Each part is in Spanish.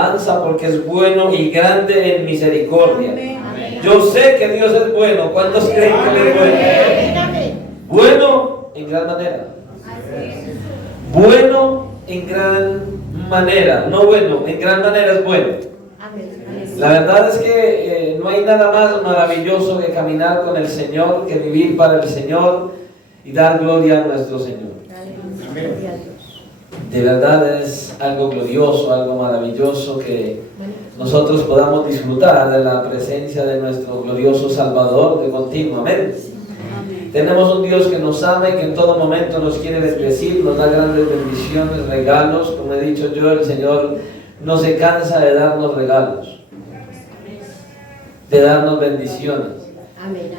alabanza porque es bueno y grande en misericordia. Amén. Yo sé que Dios es bueno. ¿Cuántos creen que Él es bueno? Bueno en gran manera. Bueno en gran manera. No bueno, en gran manera es bueno. La verdad es que no hay nada más maravilloso que caminar con el Señor, que vivir para el Señor y dar gloria a nuestro Señor. De verdad es algo glorioso, algo maravilloso que nosotros podamos disfrutar de la presencia de nuestro glorioso Salvador de continuo. Amén. Tenemos un Dios que nos ama y que en todo momento nos quiere bendecir, nos da grandes bendiciones, regalos. Como he dicho yo, el Señor no se cansa de darnos regalos, de darnos bendiciones,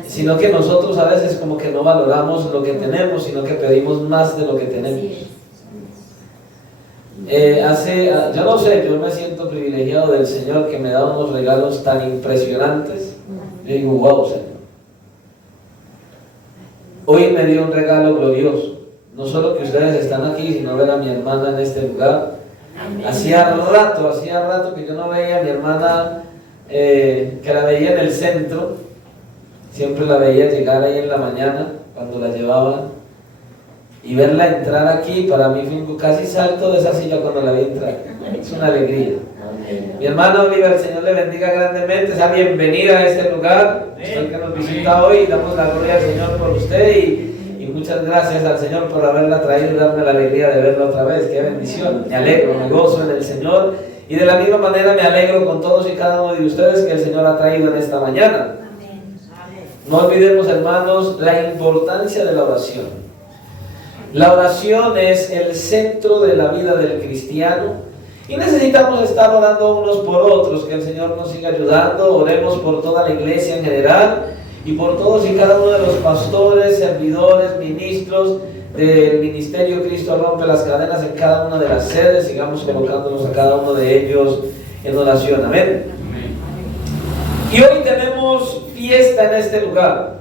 sino que nosotros a veces como que no valoramos lo que tenemos, sino que pedimos más de lo que tenemos. Yo no sé, yo me siento privilegiado del Señor que me da unos regalos tan impresionantes. Yo digo, wow, Señor. Hoy me dio un regalo glorioso, no solo que ustedes están aquí, sino ver a mi hermana en este lugar. Hacía rato que yo no veía a mi hermana, que la veía en el centro. Siempre la veía llegar ahí en la mañana cuando la llevaban, y verla entrar aquí para mí fue casi salto de esa silla cuando la vi entrar. Es una alegría. Mi hermana Oliva, el Señor le bendiga grandemente, sea bienvenida a este lugar. Usted que nos visita hoy, damos la gloria al Señor por usted y muchas gracias al Señor por haberla traído y darme la alegría de verla otra vez. Qué bendición. Me alegro, me gozo en el Señor, y de la misma manera me alegro con todos y cada uno de ustedes que el Señor ha traído en esta mañana. No olvidemos, hermanos, la importancia de la oración. La oración es el centro de la vida del cristiano y necesitamos estar orando unos por otros, que el Señor nos siga ayudando. Oremos por toda la iglesia en general y por todos y cada uno de los pastores, servidores, ministros del ministerio Cristo Rompe las Cadenas en cada una de las sedes. Sigamos colocándonos a cada uno de ellos en oración. Amén. Y hoy tenemos fiesta en este lugar.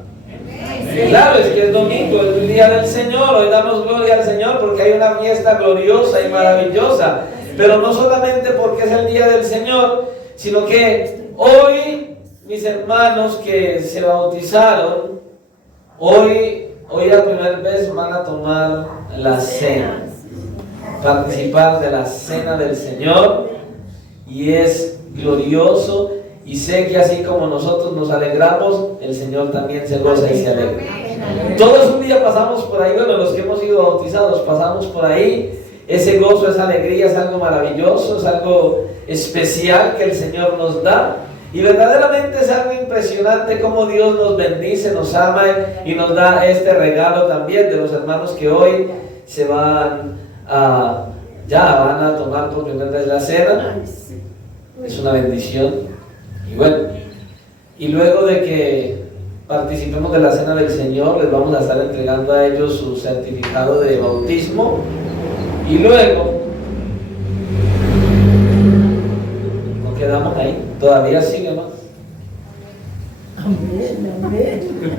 Claro, es que es domingo, es el día del Señor. Hoy damos gloria al Señor porque hay una fiesta gloriosa y maravillosa. Pero no solamente porque es el día del Señor, sino que hoy mis hermanos que se bautizaron, hoy la primera vez van a tomar la cena, participar de la cena del Señor, y es glorioso. Y sé que así como nosotros nos alegramos, el Señor también se goza y se alegra. Todos un día pasamos por ahí, bueno, los que hemos sido bautizados pasamos por ahí. Ese gozo, esa alegría es algo maravilloso, es algo especial que el Señor nos da. Y verdaderamente es algo impresionante cómo Dios nos bendice, nos ama y nos da este regalo también de los hermanos que hoy se van a tomar por primera vez la cena. Es una bendición. Y bueno, y luego de que participemos de la cena del Señor, les vamos a estar entregando a ellos su certificado de bautismo. Y luego nos quedamos ahí, todavía sigue más.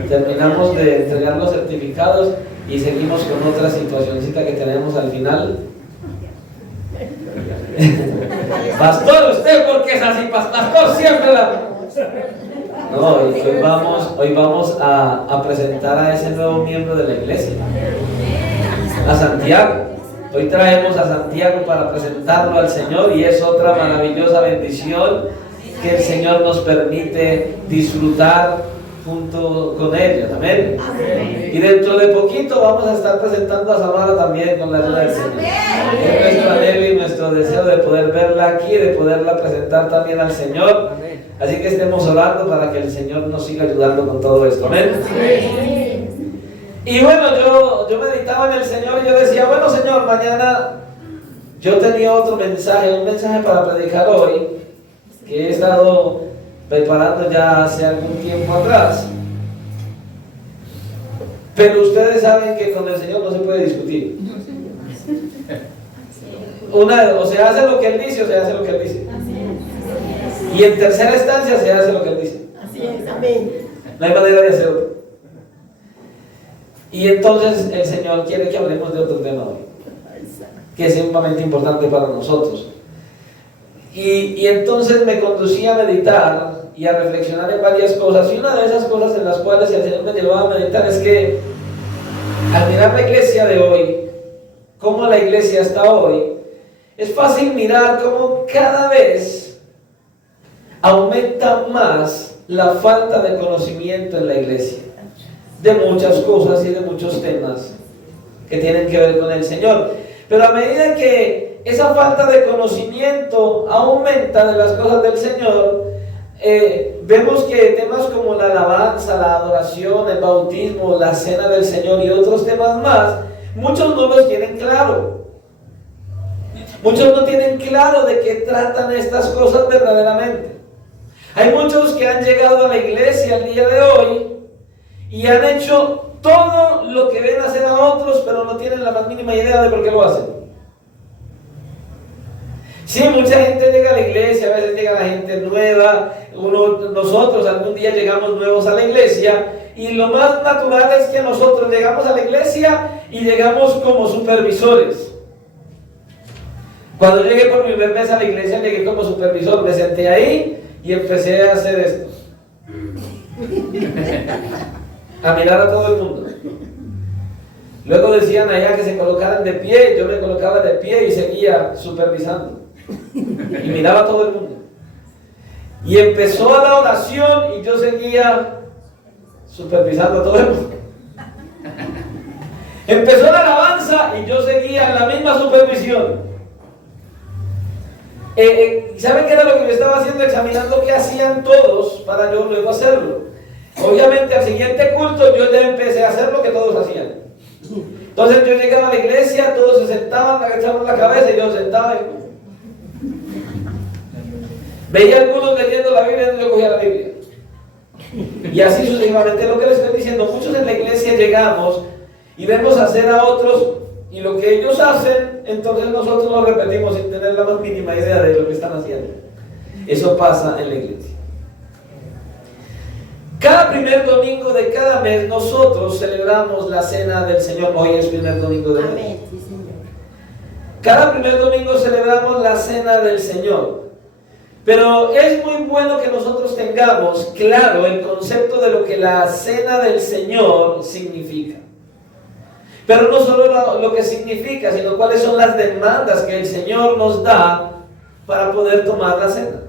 Terminamos de entregar los certificados y seguimos con otra situacioncita que tenemos al final. Pastor, usted porque es así, pastor siempre la... No, hoy vamos a presentar a ese nuevo miembro de la iglesia, a Santiago. Hoy traemos a Santiago para presentarlo al Señor, y es otra maravillosa bendición que el Señor nos permite disfrutar junto con ellos. Amén. Y dentro de poquito vamos a estar presentando a Samara también con la ayuda del Señor. Es nuestro anhelo y nuestro deseo de poder verla aquí, de poderla presentar también al Señor. Así que estemos orando para que el Señor nos siga ayudando con todo esto. Amén. Y bueno, yo meditaba en el Señor y yo decía, bueno, Señor, mañana yo tenía otro mensaje, un mensaje para predicar hoy, que he estado preparando ya hace algún tiempo atrás. Pero ustedes saben que con el Señor no se puede discutir. O se hace lo que Él dice o se hace lo que Él dice. Y en tercera instancia se hace lo que Él dice. No hay manera de hacerlo. Y entonces el Señor quiere que hablemos de otro tema hoy, que es sumamente importante para nosotros. Y entonces me conducía a meditar y a reflexionar en varias cosas, y una de esas cosas en las cuales el Señor me llevaba a meditar es que al mirar la iglesia de hoy, cómo la iglesia está hoy, es fácil mirar cómo cada vez aumenta más la falta de conocimiento en la iglesia, de muchas cosas y de muchos temas que tienen que ver con el Señor. Pero a medida que esa falta de conocimiento aumenta de las cosas del Señor, vemos que temas como la alabanza, la adoración, el bautismo, la cena del Señor y otros temas más, muchos no los tienen claro. Muchos no tienen claro de qué tratan estas cosas verdaderamente. Hay muchos que han llegado a la iglesia el día de hoy y han hecho todo lo que ven hacer a otros, pero no tienen la más mínima idea de por qué lo hacen. Sí, mucha gente llega a la iglesia, a veces llega la gente nueva, nosotros algún día llegamos nuevos a la iglesia, y lo más natural es que nosotros llegamos a la iglesia y llegamos como supervisores. Cuando llegué por mi primer vez a la iglesia, llegué como supervisor, me senté ahí y empecé a hacer esto. A mirar a todo el mundo. Luego decían allá que se colocaran de pie, yo me colocaba de pie y seguía supervisando. Y miraba a todo el mundo. Y empezó la oración y yo seguía supervisando a todo el mundo. Empezó la alabanza y yo seguía en la misma supervisión. ¿Saben qué era lo que yo estaba haciendo? Examinando qué hacían todos para yo luego hacerlo. Obviamente al siguiente culto yo ya empecé a hacer lo que todos hacían. Entonces yo llegaba a la iglesia, todos se sentaban, agachaban la cabeza y yo sentaba y veía a algunos leyendo la Biblia y yo cogía la Biblia. Y así sucesivamente. Lo que les estoy diciendo, muchos en la iglesia llegamos y vemos hacer a otros, y lo que ellos hacen, entonces nosotros lo repetimos sin tener la más mínima idea de lo que están haciendo. Eso pasa en la iglesia. Cada primer domingo de cada mes nosotros celebramos la cena del Señor. Hoy es primer domingo del mes. Amén, sí, Señor. Cada primer domingo celebramos la cena del Señor. Pero es muy bueno que nosotros tengamos claro el concepto de lo que la cena del Señor significa. Pero no solo lo que significa, sino cuáles son las demandas que el Señor nos da para poder tomar la cena.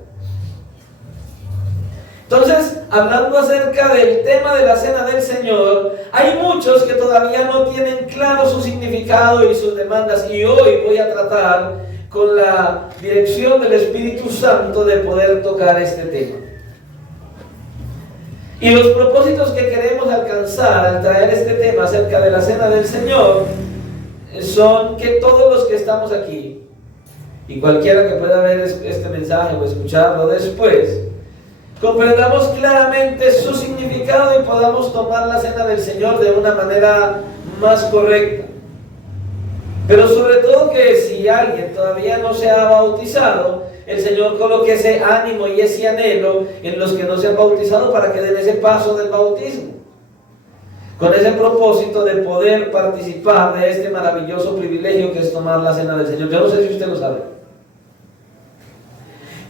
Entonces, hablando acerca del tema de la cena del Señor, hay muchos que todavía no tienen claro su significado y sus demandas, y hoy voy a tratar con la dirección del Espíritu Santo de poder tocar este tema. Y los propósitos que queremos alcanzar al traer este tema acerca de la cena del Señor son que todos los que estamos aquí, y cualquiera que pueda ver este mensaje o escucharlo después, comprendamos claramente su significado y podamos tomar la cena del Señor de una manera más correcta. Pero sobre todo que si alguien todavía no se ha bautizado, el Señor coloque ese ánimo y ese anhelo en los que no se han bautizado para que den ese paso del bautismo, con ese propósito de poder participar de este maravilloso privilegio que es tomar la cena del Señor. Yo no sé si usted lo sabe.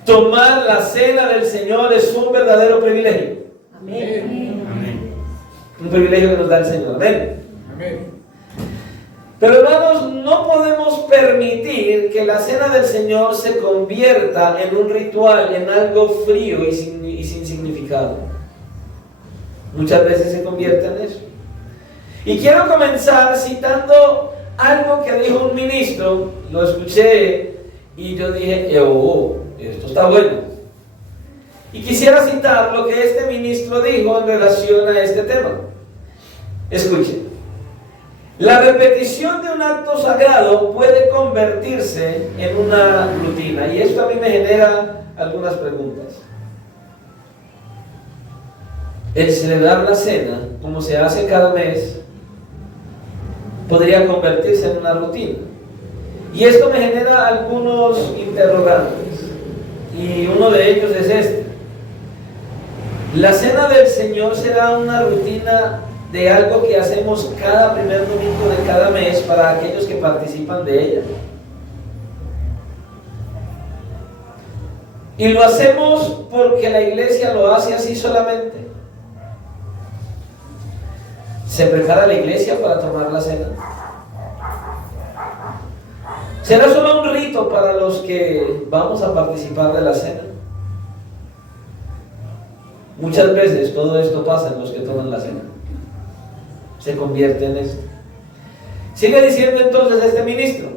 Tomar la cena del Señor es un verdadero privilegio. Amén. Amén. Un privilegio que nos da el Señor. Amén. Amén. Pero hermanos, no podemos permitir que la cena del Señor se convierta en un ritual, en algo frío y sin significado. Muchas veces se convierte en eso. Y quiero comenzar citando algo que dijo un ministro. Lo escuché y yo dije, oh, esto está bueno. Y quisiera citar lo que este ministro dijo en relación a este tema. Escuchen. La repetición de un acto sagrado puede convertirse en una rutina, y esto a mí me genera algunas preguntas. El celebrar la cena, como se hace cada mes, podría convertirse en una rutina. Y esto me genera algunos interrogantes, y uno de ellos es este. ¿La cena del Señor será una rutina de algo que hacemos cada primer domingo de cada mes para aquellos que participan de ella? Y lo hacemos porque la iglesia lo hace así solamente. ¿Se prepara la iglesia para tomar la cena? ¿Será solo un rito para los que vamos a participar de la cena? Muchas veces todo esto pasa en los que toman la cena. Se convierte en esto. Sigue diciendo entonces este ministro: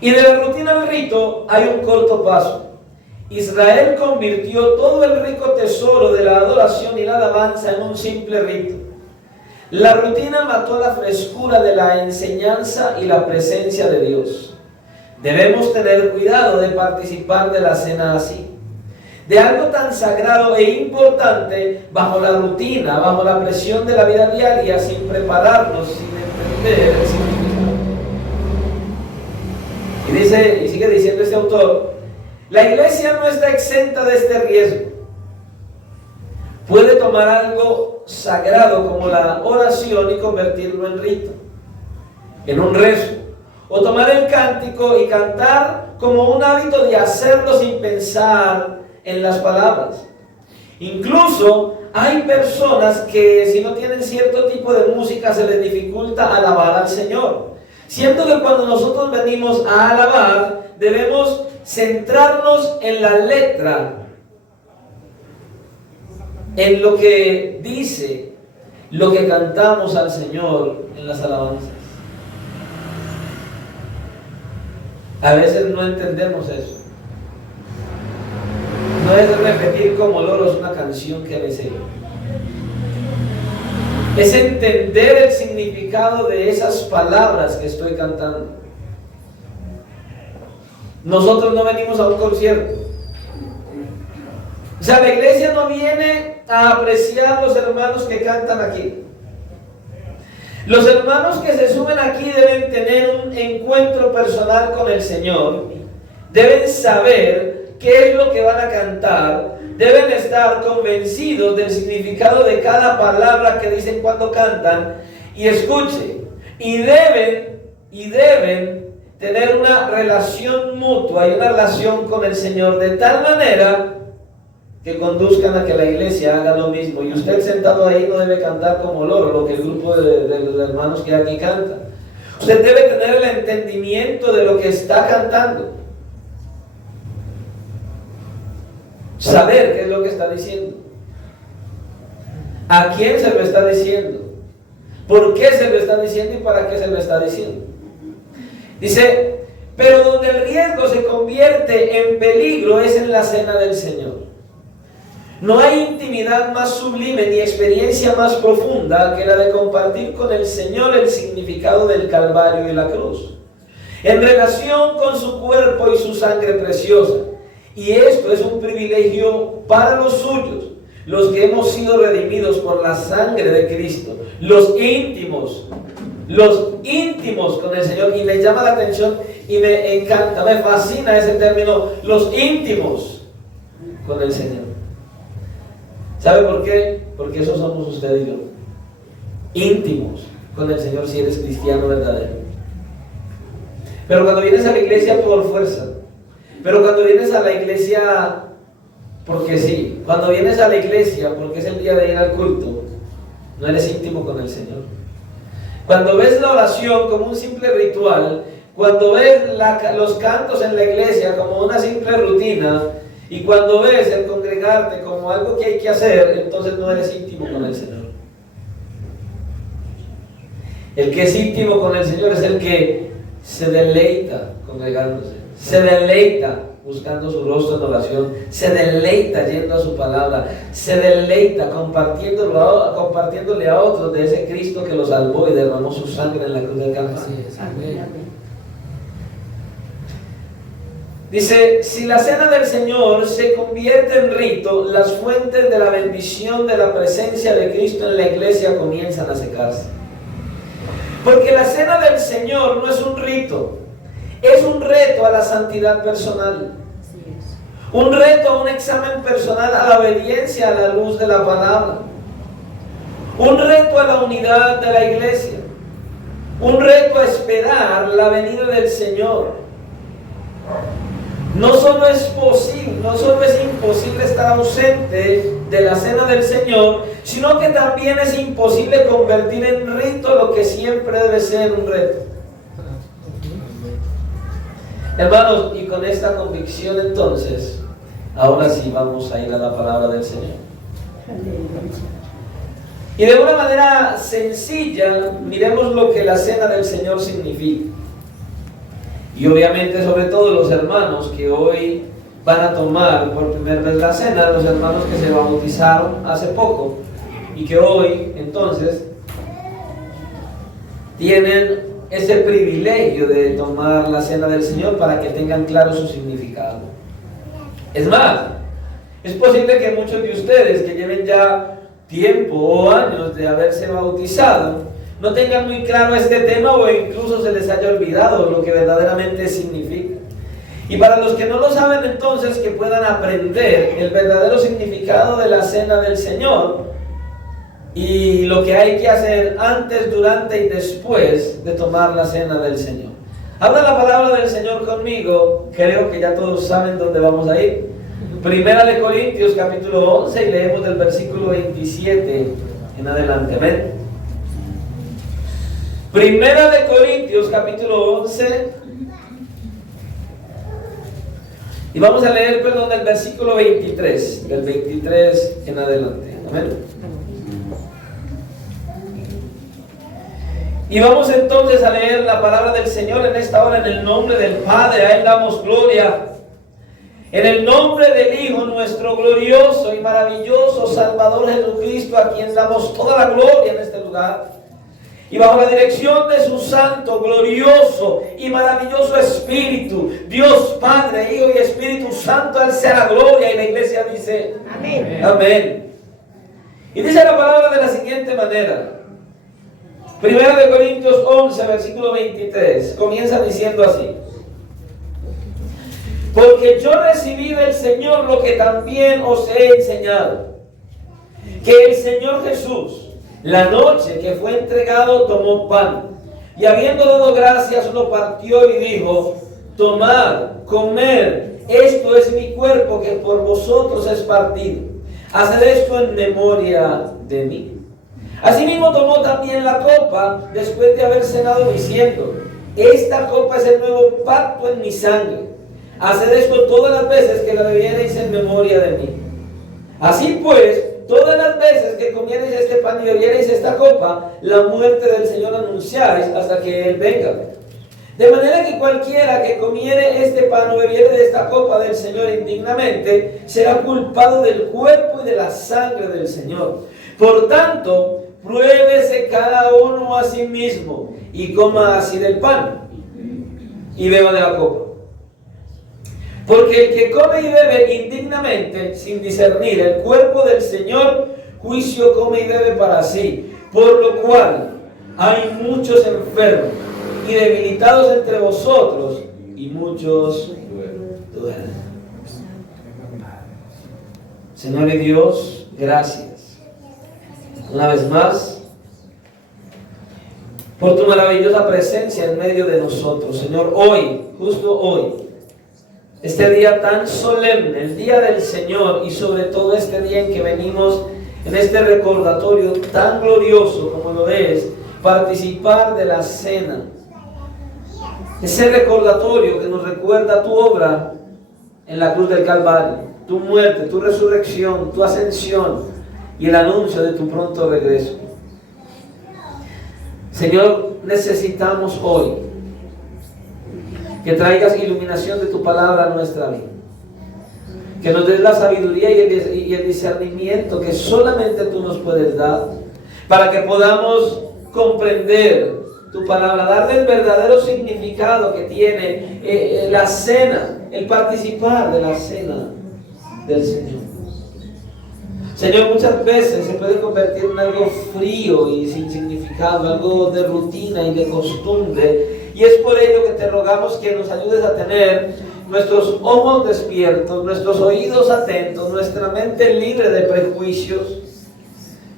y de la rutina del rito hay un corto paso. Israel convirtió todo el rico tesoro de la adoración y la alabanza en un simple rito. La rutina mató la frescura de la enseñanza y la presencia de Dios. Debemos tener cuidado de participar de la cena así, de algo tan sagrado e importante, bajo la rutina, bajo la presión de la vida diaria, sin prepararnos, sin entender el significado. Y sigue diciendo este autor: la iglesia no está exenta de este riesgo. Puede tomar algo sagrado como la oración y convertirlo en rito, en un rezo, o tomar el cántico y cantar como un hábito de hacerlo sin pensar en las palabras. Incluso hay personas que, si no tienen cierto tipo de música, se les dificulta alabar al Señor. Siento que cuando nosotros venimos a alabar, debemos centrarnos en la letra, en lo que dice, lo que cantamos al Señor en las alabanzas. A veces no entendemos eso. No es repetir como loros una canción que me sé. Es entender el significado de esas palabras que estoy cantando. Nosotros no venimos a un concierto. O sea, la iglesia no viene a apreciar los hermanos que cantan aquí. Los hermanos que se suben aquí deben tener un encuentro personal con el Señor. Deben saber qué es lo que van a cantar. Deben estar convencidos del significado de cada palabra que dicen cuando cantan. Y escuche, y deben tener una relación mutua y una relación con el Señor de tal manera que conduzcan a que la iglesia haga lo mismo. Y usted sentado ahí no debe cantar como loro, lo que el grupo de los hermanos que aquí canta. Usted debe tener el entendimiento de lo que está cantando, saber qué es lo que está diciendo, a quién se lo está diciendo, por qué se lo está diciendo y para qué se lo está diciendo. Dice: pero donde el riesgo se convierte en peligro es en la cena del Señor. No hay intimidad más sublime ni experiencia más profunda que la de compartir con el Señor el significado del Calvario y la cruz, en relación con su cuerpo y su sangre preciosa. Y esto es un privilegio para los suyos, los que hemos sido redimidos por la sangre de Cristo, los íntimos con el Señor. Y me llama la atención y me encanta, me fascina ese término, los íntimos con el Señor. ¿Sabe por qué? Porque eso somos usted y yo, íntimos con el Señor si eres cristiano verdadero. Pero cuando vienes a la iglesia por fuerza, pero cuando vienes a la iglesia porque sí, cuando vienes a la iglesia porque es el día de ir al culto, no eres íntimo con el Señor. Cuando ves la oración como un simple ritual, cuando ves los cantos en la iglesia como una simple rutina, y cuando ves el congregarte como algo que hay que hacer, entonces no eres íntimo con el Señor. El que es íntimo con el Señor es el que se deleita congregándose, se deleita buscando su rostro en oración, se deleita yendo a su palabra, se deleita compartiéndole a otros de ese Cristo que lo salvó y derramó su sangre en la cruz del Calvario. Dice: si la cena del Señor se convierte en rito, las fuentes de la bendición de la presencia de Cristo en la iglesia comienzan a secarse. Porque la cena del Señor no es un rito, es un reto a la santidad personal. Un reto a un examen personal a la obediencia a la luz de la palabra. Un reto a la unidad de la iglesia. Un reto a esperar la venida del Señor. no solo es imposible estar ausente de la cena del Señor, sino que también es imposible convertir en rito lo que siempre debe ser un reto. Hermanos, y con esta convicción entonces, ahora sí vamos a ir a la palabra del Señor. Y de una manera sencilla, miremos lo que la cena del Señor significa. Y obviamente, sobre todo los hermanos que hoy van a tomar por primera vez la cena, los hermanos que se bautizaron hace poco y que hoy entonces tienen ese privilegio de tomar la cena del Señor para que tengan claro su significado. Es más, es posible que muchos de ustedes que lleven ya tiempo o años de haberse bautizado no tengan muy claro este tema o incluso se les haya olvidado lo que verdaderamente significa. Y para los que no lo saben entonces, que puedan aprender el verdadero significado de la cena del Señor y lo que hay que hacer antes, durante y después de tomar la cena del Señor. Habla la palabra del Señor conmigo, creo que ya todos saben dónde vamos a ir. Primera de Corintios capítulo 11 y leemos del versículo 27 en adelante, amén. Primera de Corintios capítulo 11 y vamos a leer, del versículo 23, del 23 en adelante, amén. Y vamos entonces a leer la palabra del Señor en esta hora en el nombre del Padre, a Él damos gloria. En el nombre del Hijo, nuestro glorioso y maravilloso Salvador Jesucristo, a quien damos toda la gloria en este lugar. Y bajo la dirección de su santo, glorioso y maravilloso Espíritu, Dios Padre, Hijo y Espíritu Santo, a Él sea la gloria. Y la iglesia dice, amén. Amén. Y dice la palabra de la siguiente manera. Primera de Corintios 11, versículo 23, comienza diciendo así: porque yo recibí del Señor lo que también os he enseñado, que el Señor Jesús, la noche que fue entregado, tomó pan, y habiendo dado gracias, lo partió y dijo: tomad, comed, esto es mi cuerpo que por vosotros es partido. Haced esto en memoria de mí. Asimismo tomó también la copa después de haber cenado, diciendo: esta copa es el nuevo pacto en mi sangre. Haced esto todas las veces que la bebiereis en memoria de mí. Así pues, todas las veces que comiereis este pan y bebiereis esta copa, la muerte del Señor anunciáis hasta que Él venga. De manera que cualquiera que comiere este pan o bebiere de esta copa del Señor indignamente, será culpado del cuerpo y de la sangre del Señor. Por tanto, pruébese cada uno a sí mismo, y coma así del pan, y beba de la copa. Porque el que come y bebe indignamente, sin discernir el cuerpo del Señor, juicio come y bebe para sí. Por lo cual hay muchos enfermos y debilitados entre vosotros, y muchos duermen. Señor y Dios, gracias una vez más por tu maravillosa presencia en medio de nosotros. Señor, hoy, justo hoy, este día tan solemne, el día del Señor, y sobre todo este día en que venimos en este recordatorio tan glorioso como lo es participar de la cena. Ese recordatorio que nos recuerda tu obra en la cruz del Calvario, tu muerte, tu resurrección, tu ascensión y el anuncio de tu pronto regreso. Señor, necesitamos hoy que traigas iluminación de tu palabra a nuestra vida, que nos des la sabiduría y el discernimiento que solamente tú nos puedes dar, para que podamos comprender tu palabra, darle el verdadero significado que tiene la cena, el participar de la cena del Señor. Señor, muchas veces se puede convertir en algo frío y sin significado, algo de rutina y de costumbre, y es por ello que te rogamos que nos ayudes a tener nuestros ojos despiertos, nuestros oídos atentos, nuestra mente libre de prejuicios,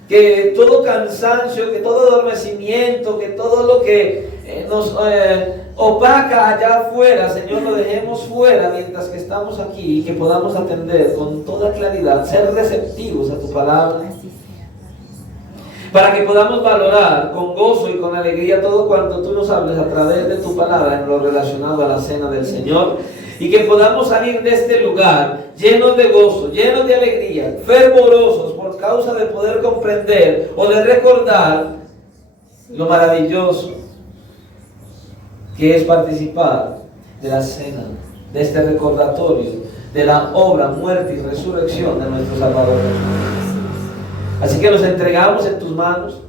que todo cansancio, que todo adormecimiento, que todo lo que nos opaca allá afuera, Señor, lo dejemos fuera mientras que estamos aquí y que podamos atender con toda claridad, ser receptivos a tu palabra, para que podamos valorar con gozo y con alegría todo cuanto tú nos hables a través de tu palabra en lo relacionado a la cena del Señor, y que podamos salir de este lugar llenos de gozo, llenos de alegría, fervorosos por causa de poder comprender o de recordar lo maravilloso que es participar de la cena, de este recordatorio de la obra, muerte y resurrección de nuestro Salvador Jesús. Así que nos entregamos en tus manos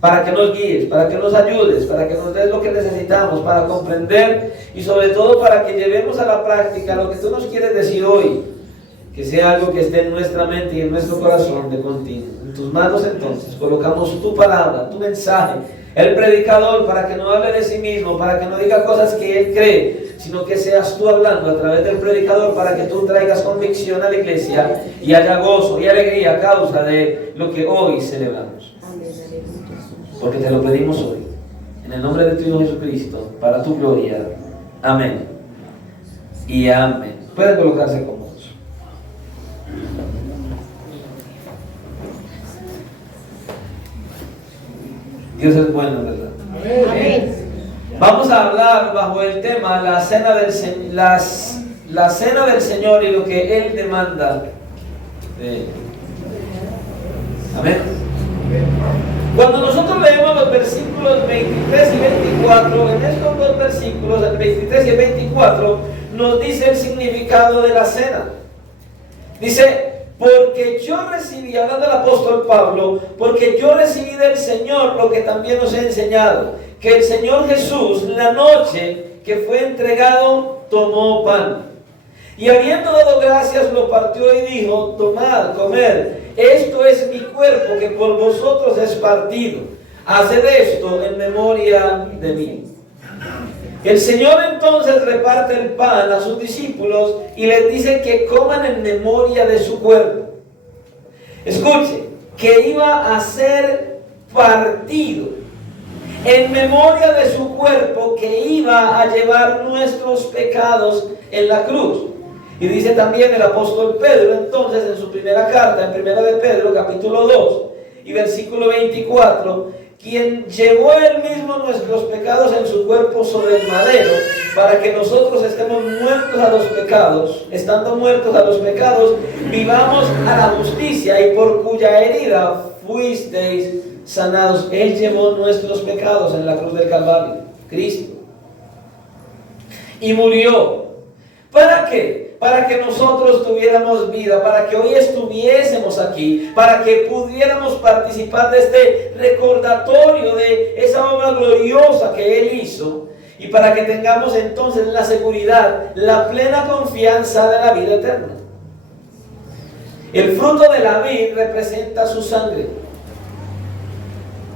para que nos guíes, para que nos ayudes, para que nos des lo que necesitamos, para comprender y sobre todo para que llevemos a la práctica lo que tú nos quieres decir hoy, que sea algo que esté en nuestra mente y en nuestro corazón de continuo. En tus manos entonces colocamos tu palabra, tu mensaje, el predicador, para que no hable de sí mismo, para que no diga cosas que él cree, sino que seas tú hablando a través del predicador, para que tú traigas convicción a la iglesia y haya gozo y alegría a causa de lo que hoy celebramos. Porque te lo pedimos hoy, en el nombre de tu Hijo Jesucristo, para tu gloria. Amén y amén. Pueden colocarse cómodos. Dios es bueno, ¿verdad? Amén. Vamos a hablar bajo el tema la cena del Señor y lo que Él demanda de Él. Amén. Cuando nosotros leemos los versículos 23 y 24, en estos dos versículos, el 23 y el 24, nos dice el significado de la cena. Dice: porque yo recibí, hablando del apóstol Pablo, porque yo recibí del Señor lo que también os he enseñado, que el Señor Jesús, la noche que fue entregado, tomó pan, y habiendo dado gracias, lo partió y dijo: tomad, comed, esto es mi cuerpo que por vosotros es partido, haced esto en memoria de mí. El Señor entonces reparte el pan a sus discípulos y les dice que coman en memoria de su cuerpo. Escuche, que iba a ser partido en memoria de su cuerpo, que iba a llevar nuestros pecados en la cruz. Y dice también el apóstol Pedro entonces en su primera carta, en primera de Pedro, capítulo 2 y versículo 24, quien llevó él mismo nuestros pecados en su cuerpo sobre el madero, para que nosotros estemos muertos a los pecados, estando muertos a los pecados, vivamos a la justicia, y por cuya herida fuisteis sanados. Él llevó nuestros pecados en la cruz del Calvario, Cristo, y murió. ¿Para qué? Para que nosotros tuviéramos vida, para que hoy estuviésemos aquí, para que pudiéramos participar de este recordatorio de esa obra gloriosa que Él hizo, y para que tengamos entonces la seguridad, la plena confianza de la vida eterna. El fruto de la vid representa su sangre,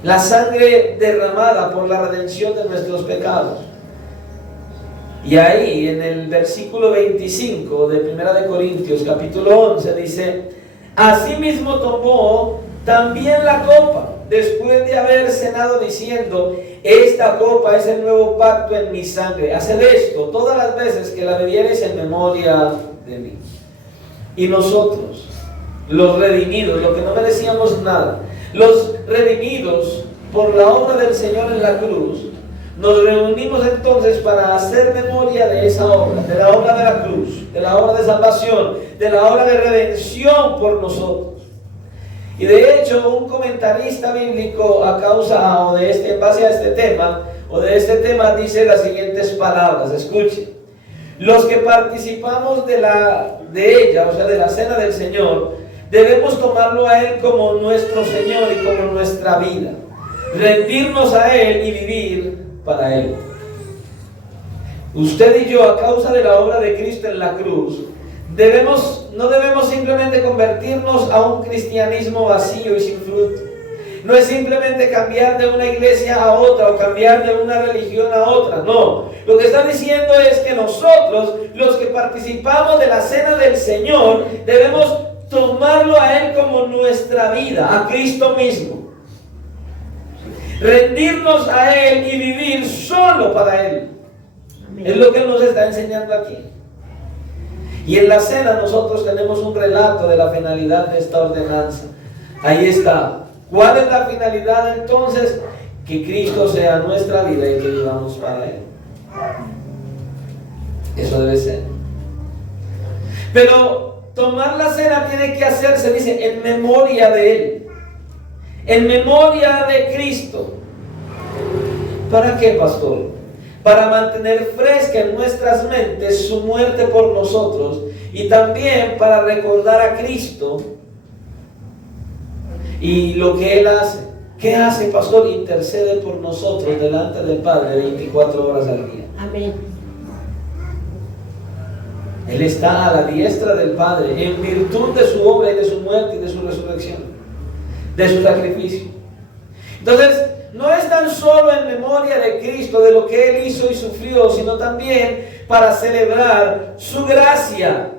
la sangre derramada por la redención de nuestros pecados. Y ahí en el versículo 25 de 1 de Corintios capítulo 11 dice: asimismo tomó también la copa después de haber cenado, diciendo: esta copa es el nuevo pacto en mi sangre, haced esto todas las veces que la bebiereis en memoria de mí. Y nosotros, los redimidos, los que no merecíamos nada, los redimidos por la obra del Señor en la cruz, nos reunimos entonces para hacer memoria de esa obra, de la obra de la cruz, de la obra de salvación, de la obra de redención por nosotros. Y de hecho, un comentarista bíblico en base a este tema, dice las siguientes palabras. Escuche: los que participamos de ella, o sea, de la cena del Señor, debemos tomarlo a Él como nuestro Señor y como nuestra vida, rendirnos a Él y vivir para Él. Usted y yo, a causa de la obra de Cristo en la cruz, no debemos simplemente convertirnos a un cristianismo vacío y sin fruto. No es simplemente cambiar de una iglesia a otra o cambiar de una religión a otra. No, lo que está diciendo es que nosotros, los que participamos de la cena del Señor, debemos tomarlo a Él como nuestra vida, a Cristo mismo, rendirnos a Él y vivir solo para Él. Es lo que Él nos está enseñando aquí. Y en la cena nosotros tenemos un relato de la finalidad de esta ordenanza. Ahí está. ¿Cuál es la finalidad entonces? Que Cristo sea nuestra vida y que vivamos para Él. Eso debe ser. Pero tomar la cena tiene que hacerse, dice, en memoria de Él. En memoria de Cristo. ¿Para qué, pastor? Para mantener fresca en nuestras mentes su muerte por nosotros y también para recordar a Cristo y lo que Él hace. ¿Qué hace, pastor? Intercede por nosotros delante del Padre 24 horas al día. Amén. Él está a la diestra del Padre en virtud de su obra y de su muerte y de su resurrección, de su sacrificio. Entonces, no es tan solo en memoria de Cristo, de lo que Él hizo y sufrió, sino también para celebrar su gracia.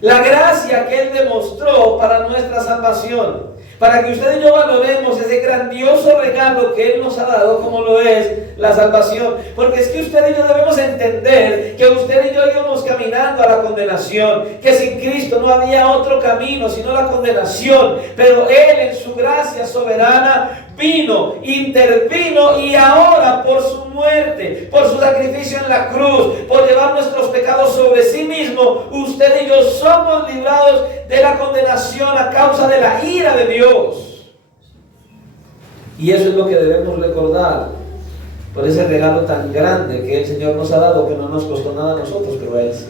La gracia que Él demostró para nuestra salvación. Para que usted y yo valoremos ese grandioso regalo que Él nos ha dado, como lo es la salvación. Porque es que usted y yo debemos entender que usted y yo íbamos caminando a la condenación, que sin Cristo no había otro camino sino la condenación. Pero Él en su gracia soberana vino, intervino y ahora por su muerte, por su sacrificio en la cruz, por llevar nuestros pecados sobre sí mismo, usted y yo somos librados de la condenación a causa de la ira de Dios. Y eso es lo que debemos recordar por ese regalo tan grande que el Señor nos ha dado, que no nos costó nada a nosotros, pero a Él sí.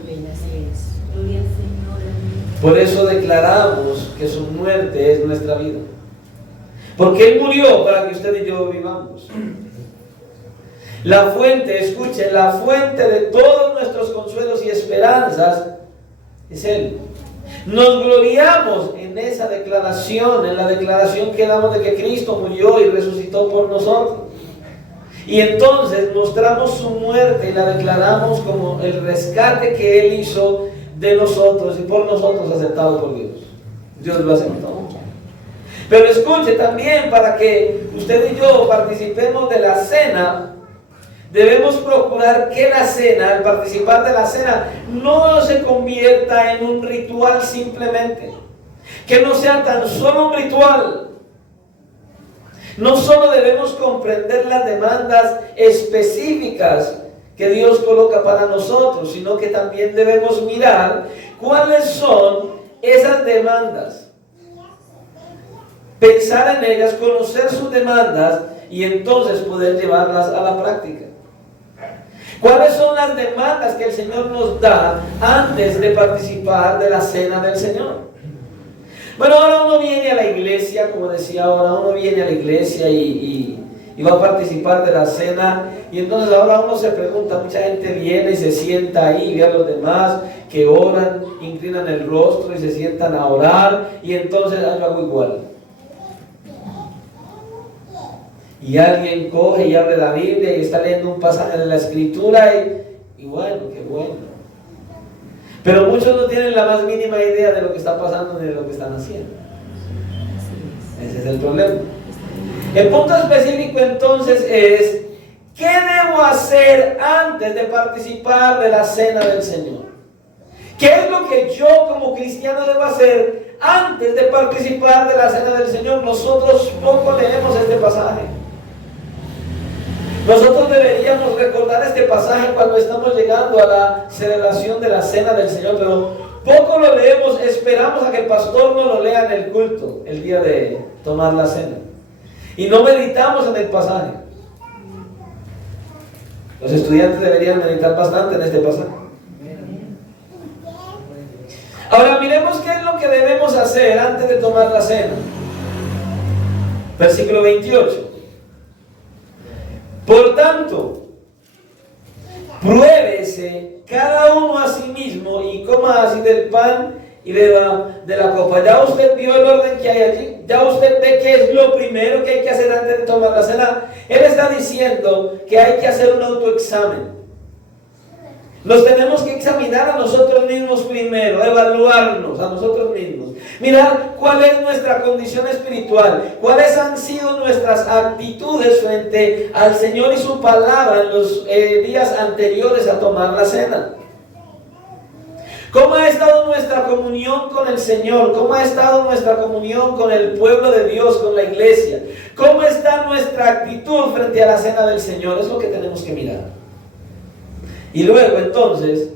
Amén, así es. Gloria al Señor. Amén. Por eso declaramos que su muerte es nuestra vida. Porque Él murió para que usted y yo vivamos. La fuente, escuche, la fuente de todos nuestros consuelos y esperanzas es Él. Nos gloriamos en esa declaración, en la declaración que damos de que Cristo murió y resucitó por nosotros. Y entonces mostramos su muerte y la declaramos como el rescate que Él hizo de nosotros y por nosotros aceptado por Dios. Dios lo aceptó. Pero escuche también, para que usted y yo participemos de la cena, debemos procurar que la cena, al participar de la cena, no se convierta en un ritual simplemente. Que no sea tan solo un ritual. No solo debemos comprender las demandas específicas que Dios coloca para nosotros, sino que también debemos mirar cuáles son esas demandas. Pensar en ellas, conocer sus demandas y entonces poder llevarlas a la práctica. ¿Cuáles son las demandas que el Señor nos da antes de participar de la cena del Señor? Bueno, ahora uno viene a la iglesia, como decía ahora, uno viene a la iglesia y va a participar de la cena, y entonces ahora uno se pregunta, mucha gente viene y se sienta ahí, ve a los demás que oran, inclinan el rostro y se sientan a orar, y entonces yo hago igual. Y alguien coge y abre la Biblia y está leyendo un pasaje de la Escritura y bueno, qué bueno. Pero muchos no tienen la más mínima idea de lo que está pasando ni de lo que están haciendo. Ese es el problema. El punto específico entonces es, ¿qué debo hacer antes de participar de la cena del Señor? ¿Qué es lo que yo como cristiano debo hacer antes de participar de la cena del Señor? Nosotros poco leemos este pasaje. Nosotros deberíamos recordar este pasaje cuando estamos llegando a la celebración de la cena del Señor, pero poco lo leemos, esperamos a que el pastor nos lo lea en el culto, el día de tomar la cena. Y no meditamos en el pasaje. Los estudiantes deberían meditar bastante en este pasaje. Ahora miremos qué es lo que debemos hacer antes de tomar la cena. Versículo 28. Por tanto, pruébese cada uno a sí mismo y coma así del pan y beba de la copa. Ya usted vio el orden que hay allí. Ya usted ve qué es lo primero que hay que hacer antes de tomar la cena. Él está diciendo que hay que hacer un autoexamen. Nos tenemos que examinar a nosotros mismos primero, evaluarnos a nosotros mismos. Mirar cuál es nuestra condición espiritual, cuáles han sido nuestras actitudes frente al Señor y su palabra en los días anteriores a tomar la cena. ¿Cómo ha estado nuestra comunión con el Señor? ¿Cómo ha estado nuestra comunión con el pueblo de Dios, con la iglesia? ¿Cómo está nuestra actitud frente a la cena del Señor? Es lo que tenemos que mirar. Y luego entonces,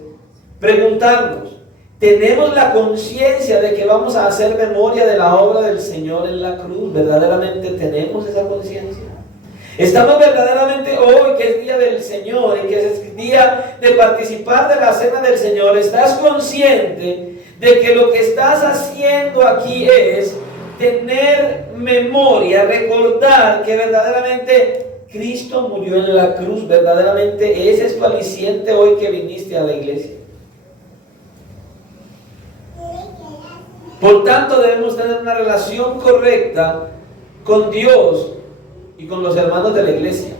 preguntarnos, ¿tenemos la conciencia de que vamos a hacer memoria de la obra del Señor en la cruz? ¿Verdaderamente tenemos esa conciencia? ¿Estamos verdaderamente hoy, que es día del Señor y que es día de participar de la cena del Señor, estás consciente de que lo que estás haciendo aquí es tener memoria, recordar que verdaderamente Cristo murió en la cruz? Verdaderamente ese es tu aliciente hoy que viniste a la iglesia. Por tanto, debemos tener una relación correcta con Dios y con los hermanos de la iglesia.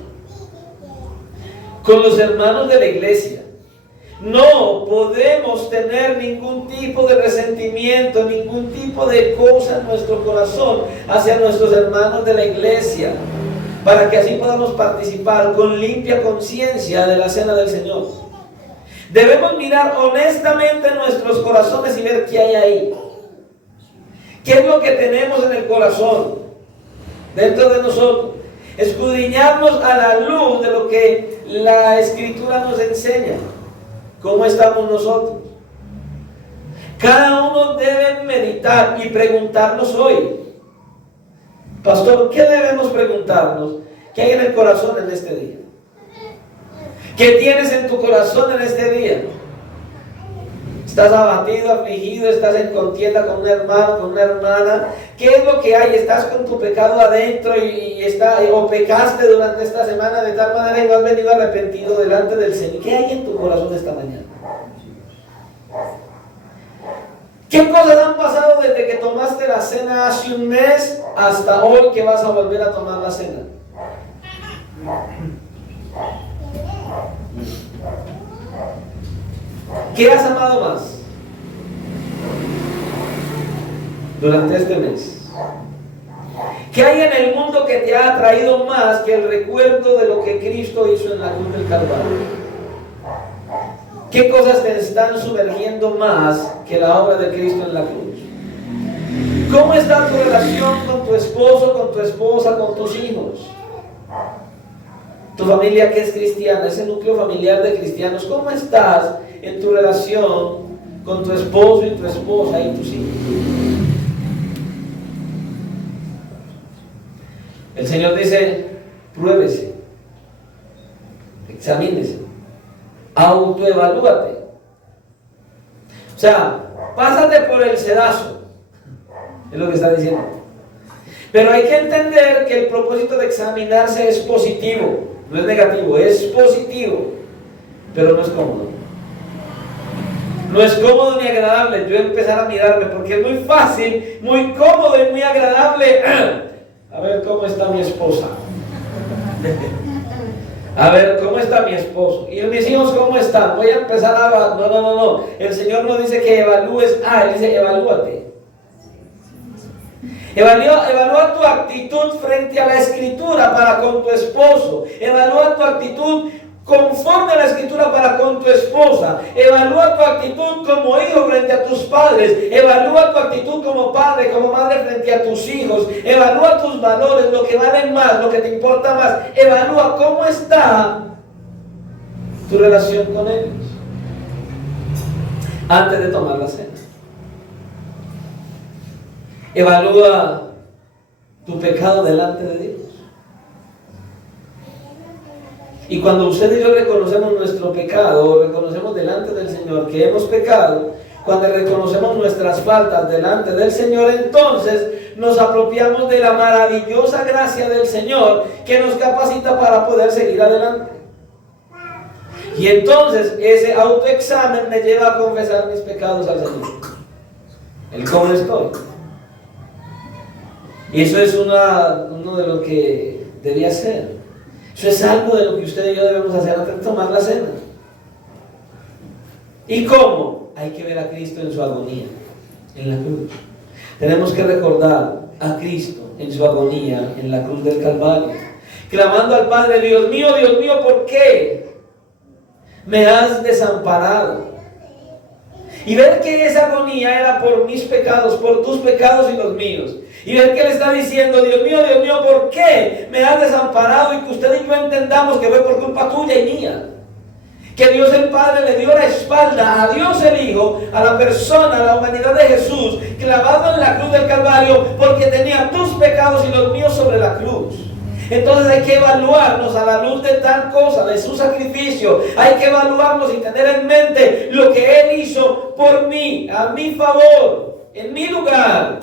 Con los hermanos de la iglesia. No podemos tener ningún tipo de resentimiento, ningún tipo de cosa en nuestro corazón hacia nuestros hermanos de la iglesia, para que así podamos participar con limpia conciencia de la cena del Señor. Debemos mirar honestamente nuestros corazones y ver qué hay ahí. ¿Qué es lo que tenemos en el corazón, dentro de nosotros? Escudriñarnos a la luz de lo que la Escritura nos enseña. ¿Cómo estamos nosotros? Cada uno debe meditar y preguntarnos hoy: pastor, ¿qué debemos preguntarnos? ¿Qué hay en el corazón en este día? ¿Qué tienes en tu corazón en este día? ¿Estás abatido, afligido? ¿Estás en contienda con un hermano, con una hermana? ¿Qué es lo que hay? ¿Estás con tu pecado adentro o pecaste durante esta semana de tal manera y no has venido arrepentido delante del Señor? ¿Qué hay en tu corazón esta mañana? ¿Qué cosas han pasado desde que tomaste la cena hace un mes hasta hoy que vas a volver a tomar la cena? ¿Qué has amado más durante este mes? ¿Qué hay en el mundo que te ha atraído más que el recuerdo de lo que Cristo hizo en la cruz del Calvario? ¿Qué cosas te están sumergiendo más que la obra de Cristo en la cruz? ¿Cómo está tu relación con tu esposo, con tu esposa, con tus hijos? Tu familia que es cristiana, ese núcleo familiar de cristianos, ¿cómo estás en tu relación con tu esposo y tu esposa y tus hijos? El Señor dice: pruébese, examínese, autoevalúate. O sea, pásate por el sedazo, es lo que está diciendo. Pero hay que entender que el propósito de examinarse es positivo, no es negativo, es positivo, pero no es cómodo. No es cómodo ni agradable yo empezar a mirarme, porque es muy fácil, muy cómodo y muy agradable. A ver cómo está mi esposa. A ver cómo está mi esposo. Y mis hijos cómo están. Voy a empezar a... No. El Señor no dice que evalúes. Él dice: evalúate. Evalúa tu actitud frente a la Escritura para con tu esposo. Evalúa tu actitud conforme a la Escritura para con tu esposa. Evalúa tu actitud como hijo frente a tus padres. Evalúa tu actitud como padre, como madre frente a tus hijos. Evalúa tus valores, lo que vale más, lo que te importa más. Evalúa cómo está tu relación con ellos antes de tomar la cena. Evalúa tu pecado delante de Dios. Y cuando usted y yo reconocemos nuestro pecado, reconocemos delante del Señor que hemos pecado, cuando reconocemos nuestras faltas delante del Señor, entonces nos apropiamos de la maravillosa gracia del Señor que nos capacita para poder seguir adelante. Y entonces ese autoexamen me lleva a confesar mis pecados al Señor. El cómo estoy. Y eso es uno de lo que debía ser. Eso es algo de lo que usted y yo debemos hacer antes de tomar la cena. ¿Y cómo? Hay que ver a Cristo en su agonía, en la cruz. Tenemos que recordar a Cristo en su agonía en la cruz del Calvario, clamando al Padre: Dios mío, ¿por qué me has desamparado? Y ver que esa agonía era por mis pecados, por tus pecados y los míos. Y ver que Él está diciendo: Dios mío, ¿por qué me has desamparado? Y que usted y yo entendamos que fue por culpa tuya y mía. Que Dios el Padre le dio la espalda a Dios el Hijo, a la persona, a la humanidad de Jesús, clavado en la cruz del Calvario, porque tenía tus pecados y los míos sobre la cruz. Entonces hay que evaluarnos a la luz de tal cosa, de su sacrificio. Hay que evaluarnos y tener en mente lo que Él hizo por mí, a mi favor, en mi lugar,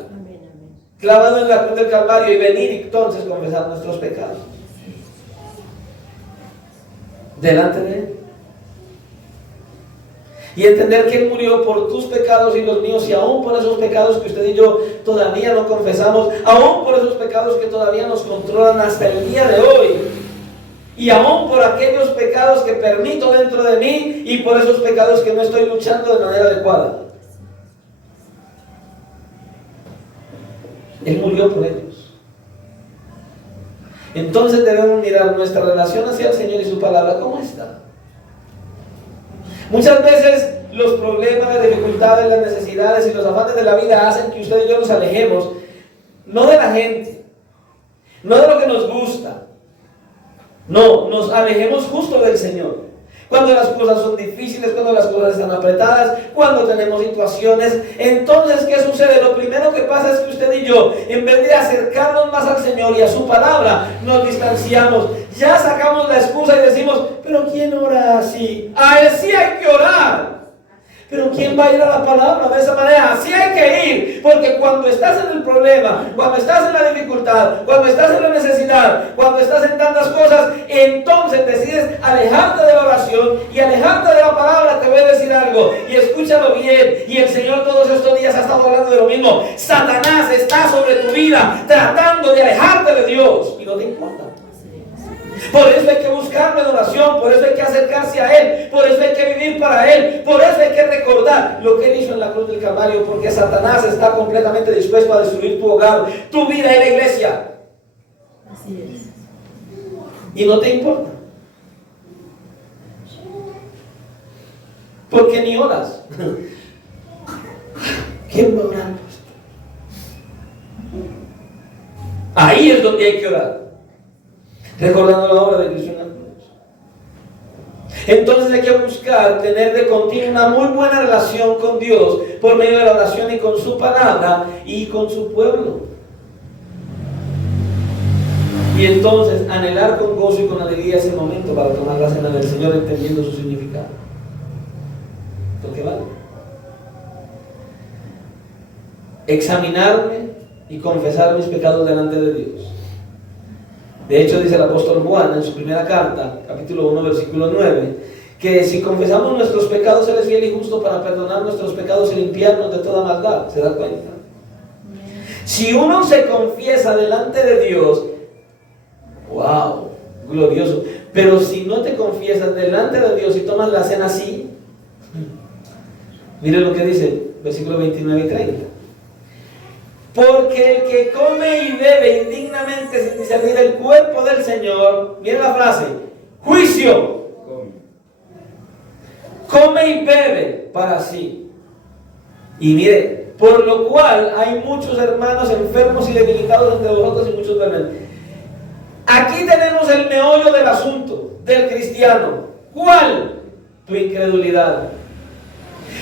clavado en la cruz del Calvario, y venir entonces a confesar nuestros pecados delante de Él. Y entender que Él murió por tus pecados y los míos, y aún por esos pecados que usted y yo todavía no confesamos, aún por esos pecados que todavía nos controlan hasta el día de hoy, y aún por aquellos pecados que permito dentro de mí, y por esos pecados que no estoy luchando de manera adecuada. Él murió por ellos. Entonces debemos mirar nuestra relación hacia el Señor y su palabra, ¿cómo está? Muchas veces los problemas, las dificultades, las necesidades y los afanes de la vida hacen que usted y yo nos alejemos, no de la gente, no de lo que nos gusta, no, nos alejemos justo del Señor. Cuando las cosas son difíciles, cuando las cosas están apretadas, cuando tenemos situaciones, entonces ¿qué sucede? Lo primero que pasa es que usted y yo, en vez de acercarnos más al Señor y a su palabra, nos distanciamos. Ya sacamos la excusa y decimos: pero ¿quién ora así? A Él sí hay que orar. Pero ¿quién va a ir a la palabra de esa manera? Así hay que ir, porque cuando estás en el problema, cuando estás en la dificultad, cuando estás en la necesidad, cuando estás en tantas cosas, entonces decides alejarte de la oración y alejarte de la palabra. Te voy a decir algo, y escúchalo bien, y el Señor todos estos días ha estado hablando de lo mismo. Satanás está sobre tu vida, tratando de alejarte de Dios, y no te importa. Por eso hay que buscarlo en oración, por eso hay que acercarse a Él, por eso hay que vivir para Él, por eso hay que recordar lo que Él hizo en la cruz del Calvario, porque Satanás está completamente dispuesto a destruir tu hogar, tu vida y la iglesia. Así es. Y no te importa, porque ni oras. ¿Quién va a orar? Ahí es donde hay que orar, recordando la obra de Cristo en la cruz. Entonces hay que buscar tener de continuo una muy buena relación con Dios por medio de la oración y con su palabra y con su pueblo. Y entonces anhelar con gozo y con alegría ese momento para tomar la cena del Señor, entendiendo su significado. ¿Lo que vale? Examinarme y confesar mis pecados delante de Dios. De hecho, dice el apóstol Juan en su primera carta, capítulo 1, versículo 9, que si confesamos nuestros pecados, Él es fiel y justo para perdonar nuestros pecados y limpiarnos de toda maldad. ¿Se da cuenta? Si uno se confiesa delante de Dios, ¡wow! Glorioso. Pero si no te confiesas delante de Dios y tomas la cena así, mire lo que dice, versículo 29 y 30. Porque el que come y bebe indignamente sin discernir el cuerpo del Señor, miren la frase, juicio, come y bebe para sí. Y mire, por lo cual hay muchos hermanos enfermos y debilitados entre vosotros y muchos duermen. Aquí tenemos el meollo del asunto del cristiano. ¿Cuál? Tu incredulidad.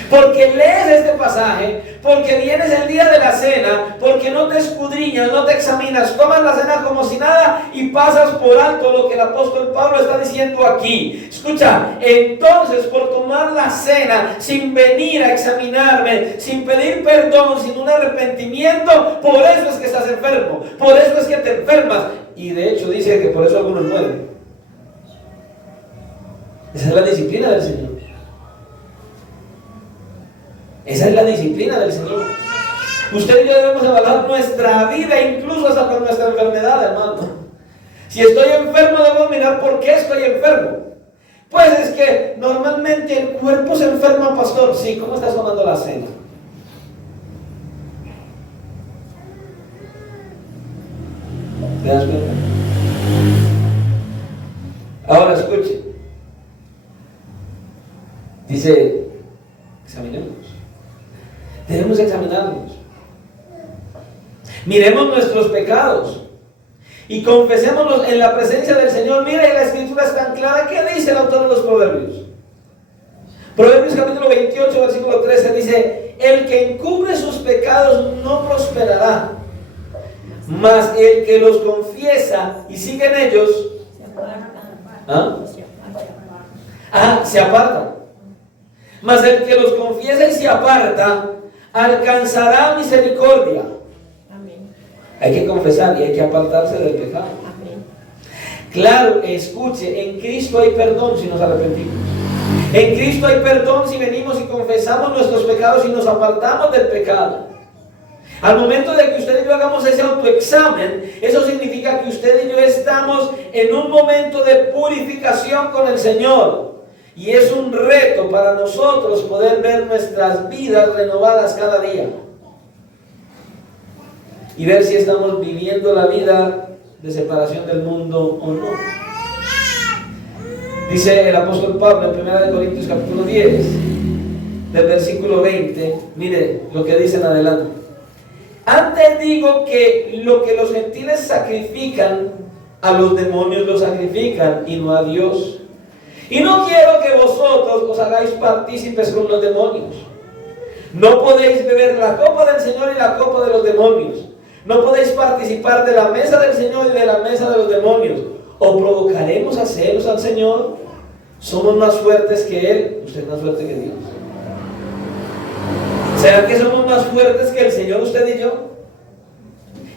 Porque lees este pasaje, porque vienes el día de la cena, porque no te escudriñas, no te examinas, tomas la cena como si nada y pasas por alto lo que el apóstol Pablo está diciendo aquí. Escucha, entonces por tomar la cena sin venir a examinarme, sin pedir perdón, sin un arrepentimiento, por eso es que estás enfermo, por eso es que te enfermas. Y de hecho dice que por eso algunos mueren. Esa es la disciplina del Señor. Esa es la disciplina del Señor. Usted y yo debemos evaluar nuestra vida, incluso hasta con nuestra enfermedad, hermano. Si estoy enfermo, debo mirar por qué estoy enfermo. Pues es que normalmente el cuerpo se enferma, pastor. Sí, ¿cómo estás tomando la cena? ¿Te das cuenta? Ahora escuche. Dice, examinemos. Debemos examinarnos. Miremos nuestros pecados y confesémonos en la presencia del Señor. Mire, la escritura es tan clara. ¿Qué dice el autor de los Proverbios? Proverbios capítulo 28, versículo 13 dice: el que encubre sus pecados no prosperará, mas el que los confiesa y sigue en ellos se aparta. Mas el que los confiesa y se aparta alcanzará misericordia. Amén. Hay que confesar y hay que apartarse del pecado. Amén. Claro, escuche, en Cristo hay perdón si nos arrepentimos. En Cristo hay perdón si venimos y confesamos nuestros pecados y nos apartamos del pecado. Al momento de que usted y yo hagamos ese autoexamen, eso significa que usted y yo estamos en un momento de purificación con el Señor. Y es un reto para nosotros poder ver nuestras vidas renovadas cada día. Y ver si estamos viviendo la vida de separación del mundo o no. Dice el apóstol Pablo en 1 Corintios capítulo 10, del versículo 20, mire lo que dice en adelante. Antes digo que lo que los gentiles sacrifican, a los demonios lo sacrifican y no a Dios. Y no quiero que vosotros os hagáis partícipes con los demonios. No podéis beber la copa del Señor y la copa de los demonios. No podéis participar de la mesa del Señor y de la mesa de los demonios. ¿O provocaremos a celos al Señor? ¿Somos más fuertes que Él? Usted es más fuerte que Dios. ¿Será que somos más fuertes que el Señor, usted y yo?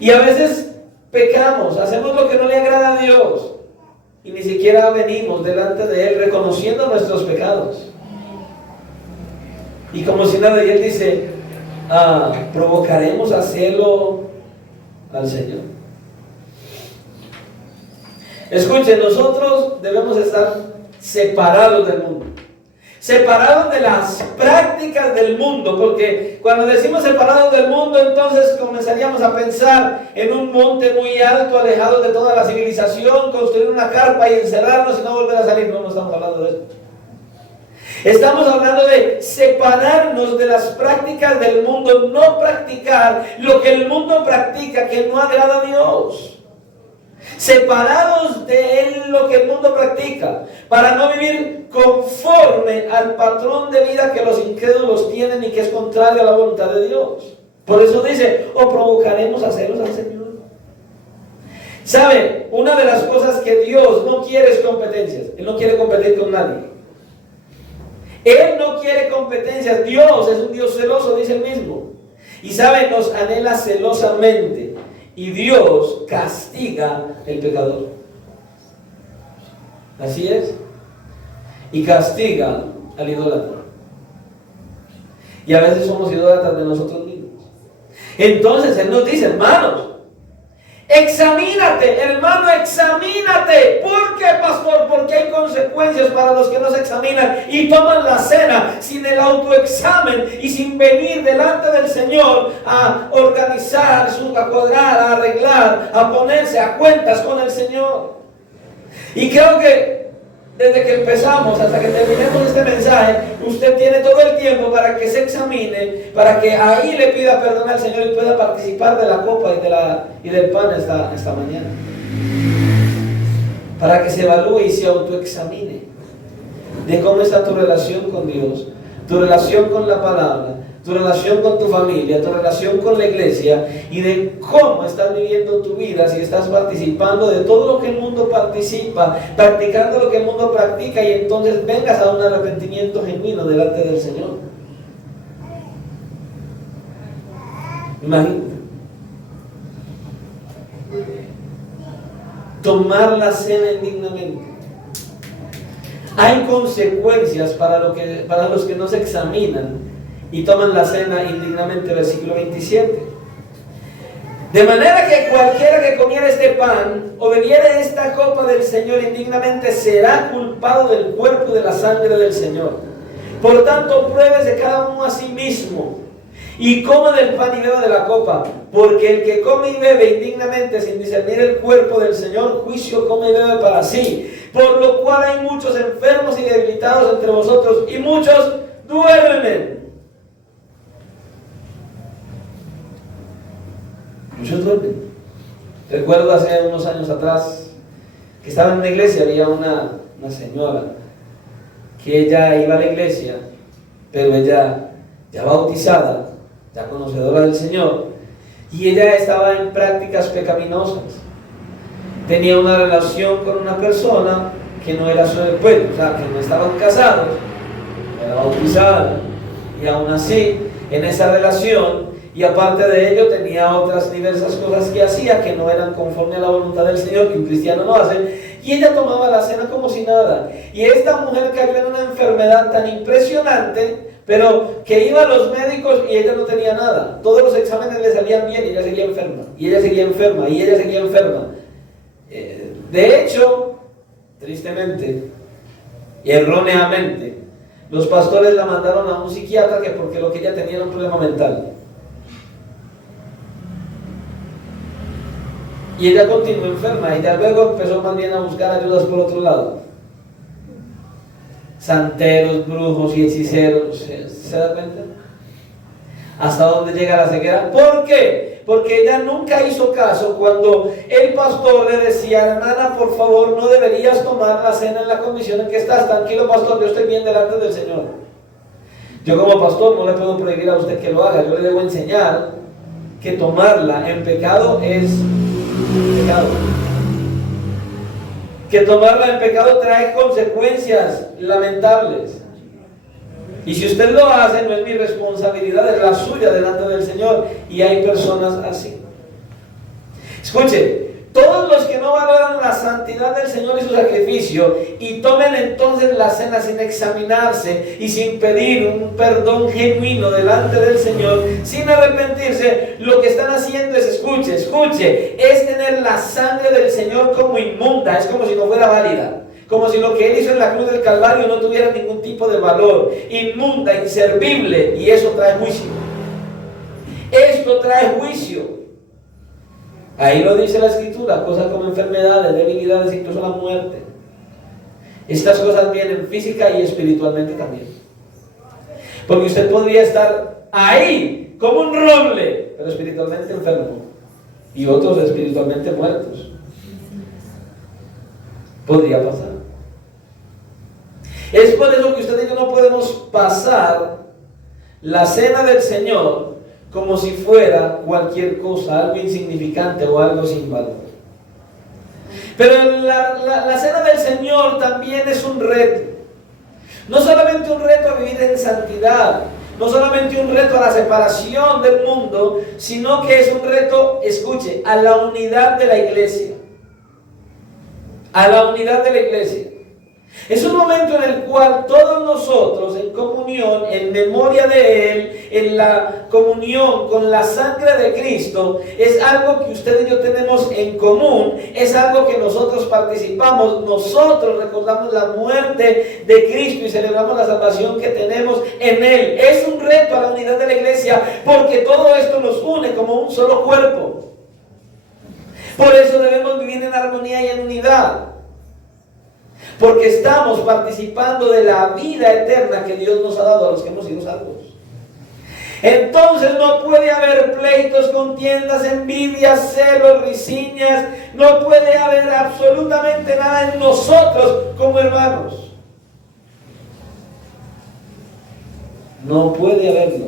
Y a veces pecamos, hacemos lo que no le agrada a Dios. Y ni siquiera venimos delante de Él reconociendo nuestros pecados. Y como si nada, y Él dice, provocaremos a celo al Señor. Escuchen, nosotros debemos estar separados del mundo. Separados de las prácticas del mundo, porque cuando decimos separados del mundo, entonces comenzaríamos a pensar en un monte muy alto, alejado de toda la civilización, construir una carpa y encerrarnos y no volver a salir. No estamos hablando de eso. Estamos hablando de separarnos de las prácticas del mundo, no practicar lo que el mundo practica, que no agrada a Dios. Separados de él lo que el mundo practica, para no vivir conforme al patrón de vida que los incrédulos tienen y que es contrario a la voluntad de Dios. Por eso dice, o provocaremos a celos al Señor. ¿Sabe? Una de las cosas que Dios no quiere es competencias. Él no quiere competir con nadie. Él no quiere competencias. Dios es un Dios celoso, dice él mismo. Y sabe, nos anhela celosamente. Y Dios castiga el pecador. Así es. Y castiga al idólatra. Y a veces somos idólatras de nosotros mismos. Entonces Él nos dice, hermanos, examínate, hermano, examínate. ¿Por qué, pastor? Porque hay consecuencias para los que no se examinan y toman la cena sin el autoexamen y sin venir delante del Señor a organizar, a cuadrar, a arreglar, a ponerse a cuentas con el Señor. Y creo que desde que empezamos hasta que terminemos este mensaje, usted tiene todo el tiempo para que se examine, para que ahí le pida perdón al Señor y pueda participar de la copa y del pan esta mañana. Para que se evalúe y se autoexamine de cómo está tu relación con Dios, tu relación con la palabra, tu relación con tu familia, tu relación con la iglesia, y de cómo estás viviendo tu vida, si estás participando de todo lo que el mundo participa, practicando lo que el mundo practica, y entonces vengas a un arrepentimiento genuino delante del Señor. Imagínate. Tomar la cena indignamente. Hay consecuencias para los que no se examinan y toman la cena indignamente, versículo 27. De manera que cualquiera que comiera este pan o bebiera esta copa del Señor indignamente será culpado del cuerpo y de la sangre del Señor. Por tanto, pruébese cada uno a sí mismo y coma del pan y beba de la copa, porque el que come y bebe indignamente sin discernir el cuerpo del Señor, juicio come y bebe para sí. Por lo cual hay muchos enfermos y debilitados entre vosotros, y muchos duermen. Muchos duermen. Recuerdo hace unos años atrás que estaba en una iglesia, había una señora que ella iba a la iglesia, pero ella ya bautizada, ya conocedora del Señor, y ella estaba en prácticas pecaminosas. Tenía una relación con una persona que no era su pueblo, o sea, que no estaban casados, era bautizada, y aún así, en esa relación, y aparte de ello, tenía otras diversas cosas que hacía que no eran conforme a la voluntad del Señor, que un cristiano no hace, y ella tomaba la cena como si nada. Y esta mujer cayó en una enfermedad tan impresionante, pero que iba a los médicos y ella no tenía nada. Todos los exámenes le salían bien y ella seguía enferma, y ella seguía enferma, y ella seguía enferma. De hecho, tristemente y erróneamente, los pastores la mandaron a un psiquiatra que porque lo que ella tenía era un problema mental. Y ella continuó enferma y ya luego empezó más bien a buscar ayudas por otro lado. Santeros, brujos y hechiceros. ¿Se da cuenta? ¿Hasta dónde llega la ceguera? ¿Por qué? Porque ella nunca hizo caso cuando el pastor le decía: hermana, por favor, no deberías tomar la cena en la condición en que estás. Tranquilo, pastor, yo estoy bien delante del Señor. Yo como pastor no le puedo prohibir a usted que lo haga. Yo le debo enseñar que tomarla en pecado es pecado. Que tomarla en pecado trae consecuencias lamentables. Y si usted lo hace, no es mi responsabilidad, es la suya delante del Señor. Y hay personas así. Escuche, todos los que no valoran la santidad del Señor y su sacrificio y tomen entonces la cena sin examinarse y sin pedir un perdón genuino delante del Señor, sin arrepentirse, lo que están haciendo es, escuche, es tener la sangre del Señor como inmunda, es como si no fuera válida. Como si lo que Él hizo en la cruz del Calvario no tuviera ningún tipo de valor, inmunda, inservible, y eso trae juicio. Esto trae juicio. Ahí lo dice la Escritura, cosas como enfermedades, debilidades, incluso la muerte. Estas cosas vienen física y espiritualmente también. Porque usted podría estar ahí como un roble, pero espiritualmente enfermo, y otros espiritualmente muertos. Podría pasar. Es por eso que usted y yo no podemos pasar la cena del Señor como si fuera cualquier cosa, algo insignificante o algo sin valor. Pero la cena del Señor también es un reto. No solamente un reto a vivir en santidad, no solamente un reto a la separación del mundo, sino que es un reto, escuche, a la unidad de la iglesia. A la unidad de la iglesia. Es un momento en el cual todos nosotros, en comunión, en memoria de Él, en la comunión con la sangre de Cristo, es algo que usted y yo tenemos en común, es algo que nosotros participamos, nosotros recordamos la muerte de Cristo y celebramos la salvación que tenemos en Él. Es un reto a la unidad de la iglesia, porque todo esto nos une como un solo cuerpo. Por eso debemos vivir en armonía y en unidad. Porque estamos participando de la vida eterna que Dios nos ha dado a los que hemos sido salvos. Entonces no puede haber pleitos, contiendas, envidias, celos, risiñas. No puede haber absolutamente nada en nosotros como hermanos. No puede haberlo.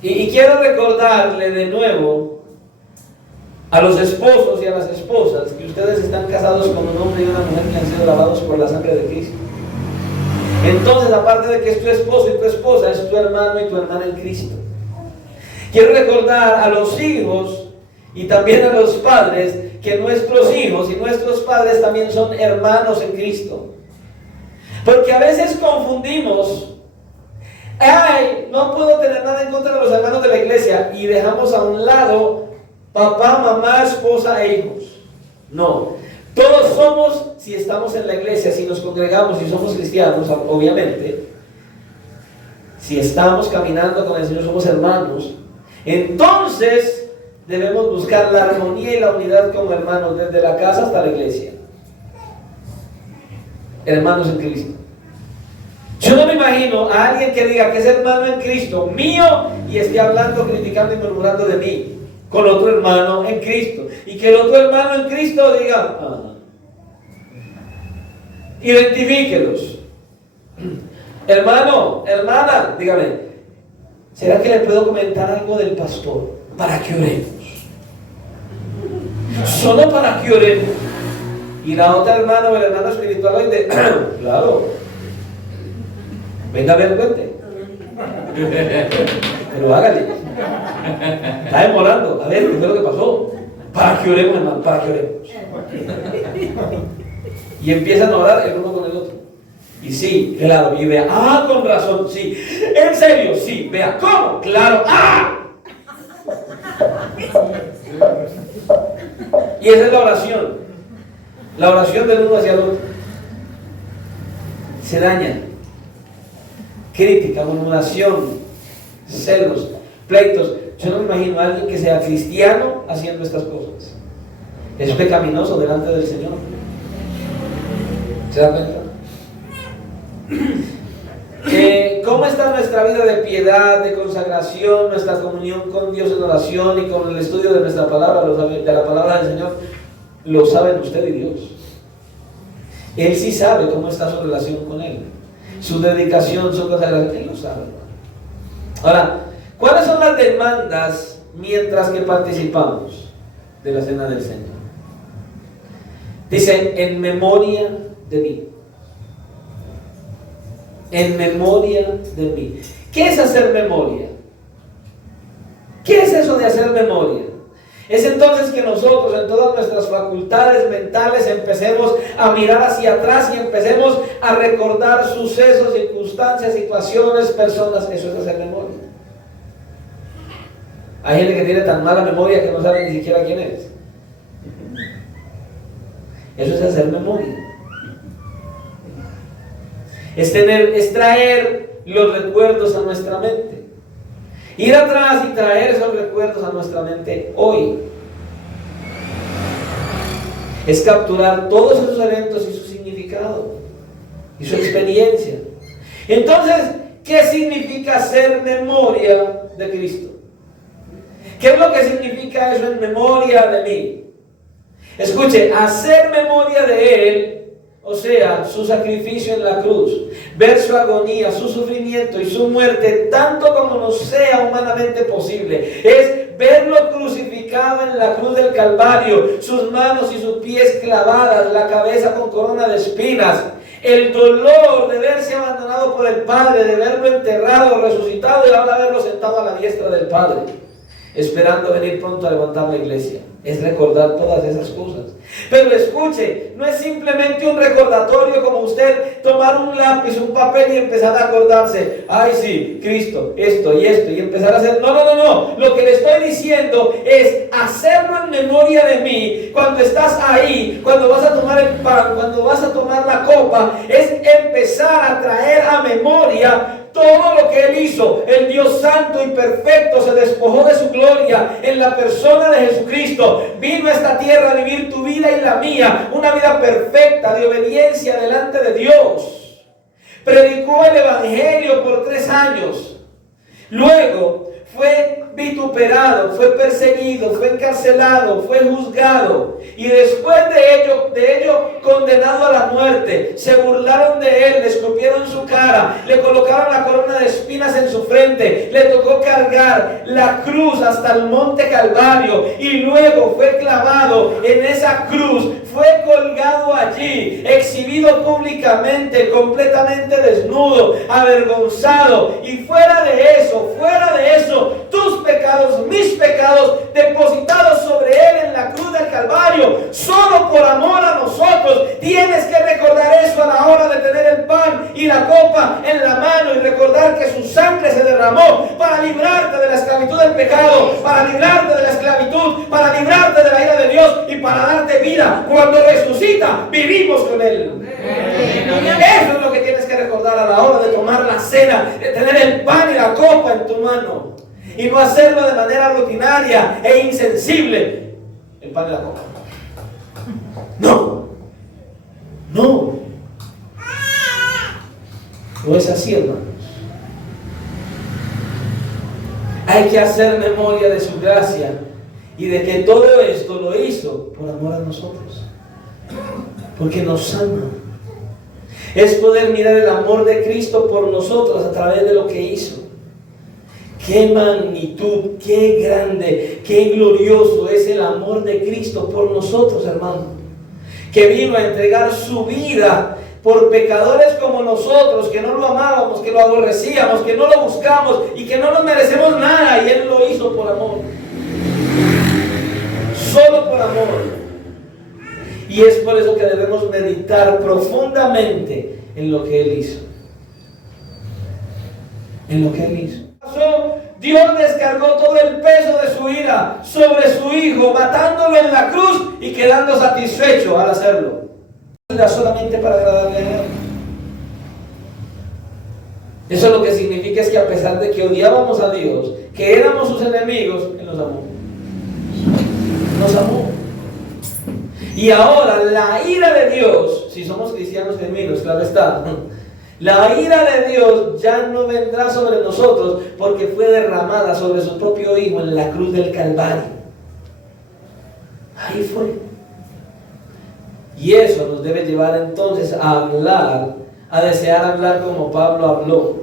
Y quiero recordarle de nuevo a los esposos y a las esposas que ustedes están casados con un hombre y una mujer que han sido lavados por la sangre de Cristo. Entonces, aparte de que es tu esposo y tu esposa, es tu hermano y tu hermana en Cristo. Quiero recordar a los hijos y también a los padres que nuestros hijos y nuestros padres también son hermanos en Cristo. Porque a veces confundimos: ay, no puedo tener nada en contra de los hermanos de la iglesia, y dejamos a un lado papá, mamá, esposa e hijos. No. Todos somos, si estamos en la iglesia, si nos congregamos, si somos cristianos, obviamente, si estamos caminando con el Señor, somos hermanos, entonces debemos buscar la armonía y la unidad como hermanos, desde la casa hasta la iglesia. Hermanos en Cristo. Yo no me imagino a alguien que diga que es hermano en Cristo mío y esté hablando, criticando y murmurando de mí con otro hermano en Cristo, y que el otro hermano en Cristo diga, identifíquelos. Hermano, hermana, dígame, ¿será que le puedo comentar algo del pastor para que oremos? Solo para que oremos. Y la otra hermana o el hermano espiritual hoy claro, venga a ver, cuente. Pero hágale. Está demorando. A ver, ¿qué fue lo que pasó? Para que oremos, hermano, para que oremos. Y empiezan a orar el uno con el otro. Y sí, claro, y vea, con razón, sí. En serio, sí, vea, ¿cómo? Claro, Y esa es la oración. La oración del uno hacia el otro. Se daña. Crítica, murmuración, celos, pleitos. Yo no me imagino a alguien que sea cristiano haciendo estas cosas. Es pecaminoso delante del Señor. ¿Se da cuenta? ¿Cómo está nuestra vida de piedad, de consagración, nuestra comunión con Dios en oración y con el estudio de nuestra palabra, de la palabra del Señor? Lo saben usted y Dios. Él sí sabe cómo está su relación con Él, su dedicación, su consagración. Él lo sabe. Ahora, ¿cuáles son las demandas mientras que participamos de la cena del Señor? Dice, en memoria de mí. En memoria de mí. ¿Qué es hacer memoria? ¿Qué es eso de hacer memoria? Es entonces que nosotros en todas nuestras facultades mentales empecemos a mirar hacia atrás y empecemos a recordar sucesos, circunstancias, situaciones, personas. Eso es hacer memoria. Hay gente que tiene tan mala memoria que no sabe ni siquiera quién es. Eso es hacer memoria. Es traer los recuerdos a nuestra mente. Ir atrás y traer esos recuerdos a nuestra mente hoy. Es capturar todos esos eventos y su significado y su experiencia. Entonces, ¿qué significa hacer memoria de Cristo? ¿Qué es lo que significa eso en memoria de mí? Escuche, hacer memoria de Él, o sea, su sacrificio en la cruz, ver su agonía, su sufrimiento y su muerte, tanto como nos sea humanamente posible, es verlo crucificado en la cruz del Calvario, sus manos y sus pies clavadas, la cabeza con corona de espinas, el dolor de verse abandonado por el Padre, de verlo enterrado, resucitado y ahora verlo sentado a la diestra del Padre, esperando venir pronto a levantar la iglesia. Es recordar todas esas cosas. Pero escuche, no es simplemente un recordatorio como usted tomar un lápiz, un papel y empezar a acordarse. Ay sí, Cristo, esto y empezar a hacer. No. Lo que le estoy diciendo es hacerlo en memoria de mí. Cuando estás ahí, cuando vas a tomar el pan, cuando vas a tomar la copa, es empezar a traer a memoria todo lo que Él hizo. El Dios santo y perfecto se despojó de su gloria en la persona de Jesucristo. Vino a esta tierra a vivir tu vida y la mía, una vida perfecta de obediencia delante de Dios. Predicó el Evangelio por 3 años. Luego fue vituperado, fue perseguido, fue encarcelado, fue juzgado y después de ello condenado a la muerte. Se burlaron de él, le escupieron su cara, le colocaron la corona de espinas en su frente, le tocó cargar la cruz hasta el monte Calvario y luego fue clavado en esa cruz, fue colgado allí, exhibido públicamente, completamente desnudo, avergonzado, y fuera de eso, tus pecados, mis pecados, depositados sobre Él en la cruz del Calvario, solo por amor a nosotros. Tienes que recordar eso a la hora de tener el pan y la copa en la mano y recordar que su sangre se derramó para librarte de la esclavitud del pecado, para librarte de la esclavitud esclavitud para librarte de la ira de Dios y para darte vida. Cuando resucita, vivimos con Él. Eso es lo que tienes que recordar a la hora de tomar la cena, de tener el pan y la copa en tu mano. Y no hacerlo de manera rutinaria e insensible. El pan y la copa. No. No. No es así, hermanos. Hay que hacer memoria de su gracia y de que todo esto lo hizo por amor a nosotros. Porque nos ama. Es poder mirar el amor de Cristo por nosotros a través de lo que hizo. Qué magnitud, qué grande, qué glorioso es el amor de Cristo por nosotros, hermano. Que vino a entregar su vida por pecadores como nosotros, que no lo amábamos, que lo aborrecíamos, que no lo buscamos y que no nos merecemos nada. Y Él lo hizo por amor. Solo por amor. Y es por eso que debemos meditar profundamente en lo que Él hizo. En lo que Él hizo. Dios descargó todo el peso de su ira sobre su Hijo, matándolo en la cruz y quedando satisfecho al hacerlo. Solamente para agradarle a Él. Eso lo que significa es que a pesar de que odiábamos a Dios, que éramos sus enemigos, Él nos amó. Nos amó. Y ahora la ira de Dios, si somos cristianos genuinos, claro está, la ira de Dios ya no vendrá sobre nosotros porque fue derramada sobre su propio Hijo en la cruz del Calvario. Ahí fue. Y eso nos debe llevar entonces a hablar, a desear hablar como Pablo habló.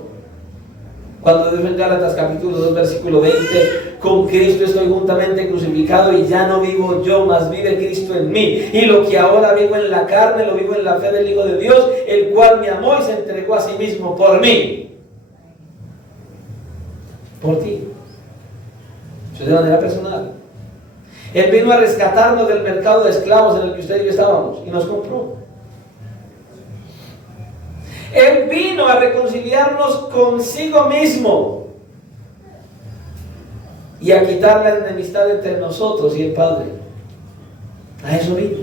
Cuando dice en Gálatas capítulo 2 versículo 20, con Cristo estoy juntamente crucificado y ya no vivo yo, mas vive Cristo en mí. Y lo que ahora vivo en la carne, lo vivo en la fe del Hijo de Dios, el cual me amó y se entregó a sí mismo por mí. Por ti. Eso es de manera personal. Él vino a rescatarnos del mercado de esclavos en el que usted y yo estábamos y nos compró. Él vino a reconciliarnos consigo mismo y a quitar la enemistad entre nosotros y el Padre. A eso vino.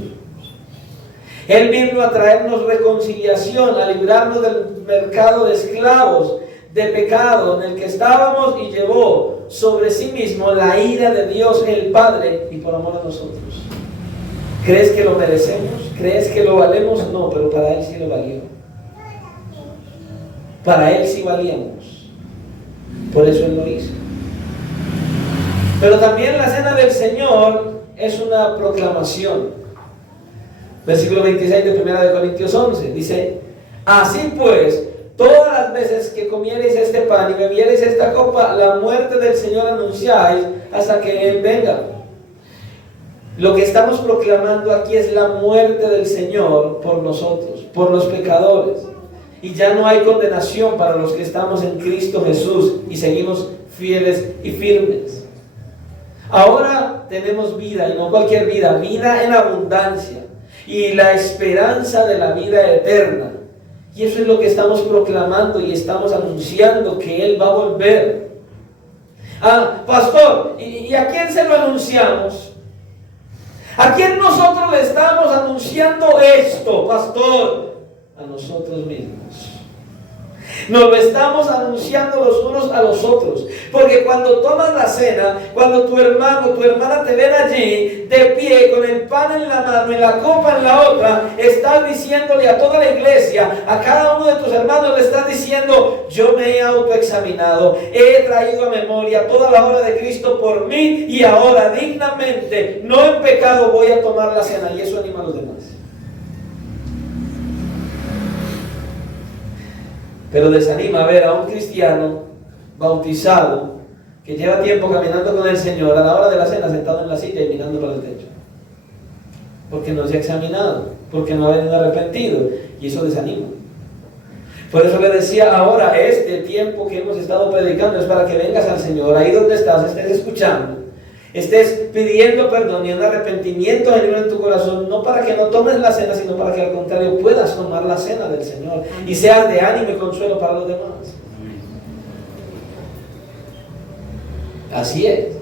Él vino a traernos reconciliación, a librarnos del mercado de esclavos, de pecado en el que estábamos, y llevó sobre sí mismo la ira de Dios el Padre y por amor a nosotros. ¿Crees que lo merecemos? ¿Crees que lo valemos? No, pero para Él sí lo valió. Para Él sí valíamos. Por eso Él lo hizo. Pero también la cena del Señor es una proclamación. Versículo 26 de 1 Corintios 11 dice: así pues, todas las veces que comiereis este pan y bebiereis esta copa, la muerte del Señor anunciáis hasta que Él venga. Lo que estamos proclamando aquí es la muerte del Señor por nosotros, por los pecadores. Y ya no hay condenación para los que estamos en Cristo Jesús y seguimos fieles y firmes. Ahora tenemos vida, y no cualquier vida, vida en abundancia y la esperanza de la vida eterna. Y eso es lo que estamos proclamando y estamos anunciando, que Él va a volver. Ah, pastor, ¿y a quién se lo anunciamos? ¿A quién nosotros le estamos anunciando esto, pastor? A nosotros mismos. Nos lo estamos anunciando los unos a los otros. Porque cuando tomas la cena, cuando tu hermano, tu hermana te ven allí, de pie, con el pan en la mano y la copa en la otra, estás diciéndole a toda la iglesia, a cada uno de tus hermanos le estás diciendo: yo me he autoexaminado, he traído a memoria toda la obra de Cristo por mí, y ahora dignamente, no en pecado, voy a tomar la cena. Y eso anima a los demás. Pero desanima ver a un cristiano bautizado que lleva tiempo caminando con el Señor, a la hora de la cena sentado en la silla y mirando para el techo, porque no se ha examinado, porque no ha venido arrepentido, y eso desanima. Por eso le decía, ahora este tiempo que hemos estado predicando es para que vengas al Señor, ahí donde estás, estés escuchando, estés pidiendo perdón y un arrepentimiento genuino en tu corazón, no para que no tomes la cena, sino para que al contrario puedas tomar la cena del Señor y seas de ánimo y consuelo para los demás. Así es.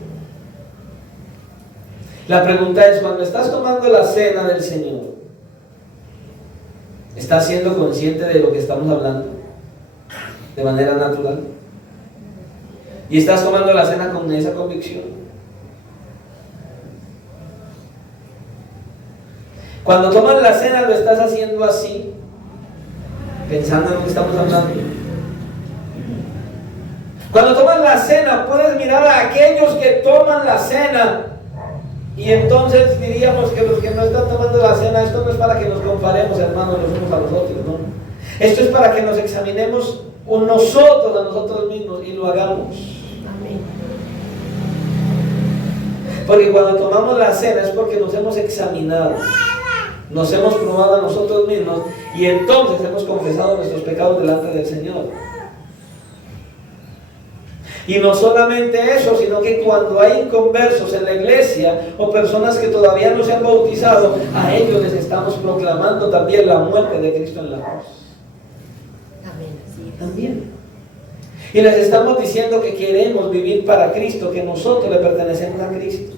La pregunta es, cuando estás tomando la cena del Señor, ¿estás siendo consciente de lo que estamos hablando de manera natural? ¿Y estás tomando la cena con esa convicción? Cuando tomas la cena, ¿lo estás haciendo así, pensando en lo que estamos hablando? Cuando tomas la cena, puedes mirar a aquellos que toman la cena, y entonces diríamos que los que no están tomando la cena, esto no es para que nos comparemos, hermanos, los unos a los otros, no. Esto es para que nos examinemos nosotros a nosotros mismos y lo hagamos. Amén. Porque cuando tomamos la cena es porque nos hemos examinado, nos hemos probado a nosotros mismos y entonces hemos confesado nuestros pecados delante del Señor. Y no solamente eso, sino que cuando hay inconversos en la iglesia o personas que todavía no se han bautizado, a ellos les estamos proclamando también la muerte de Cristo en la cruz. Amén. Así es. También. Y les estamos diciendo que queremos vivir para Cristo, que nosotros le pertenecemos a Cristo.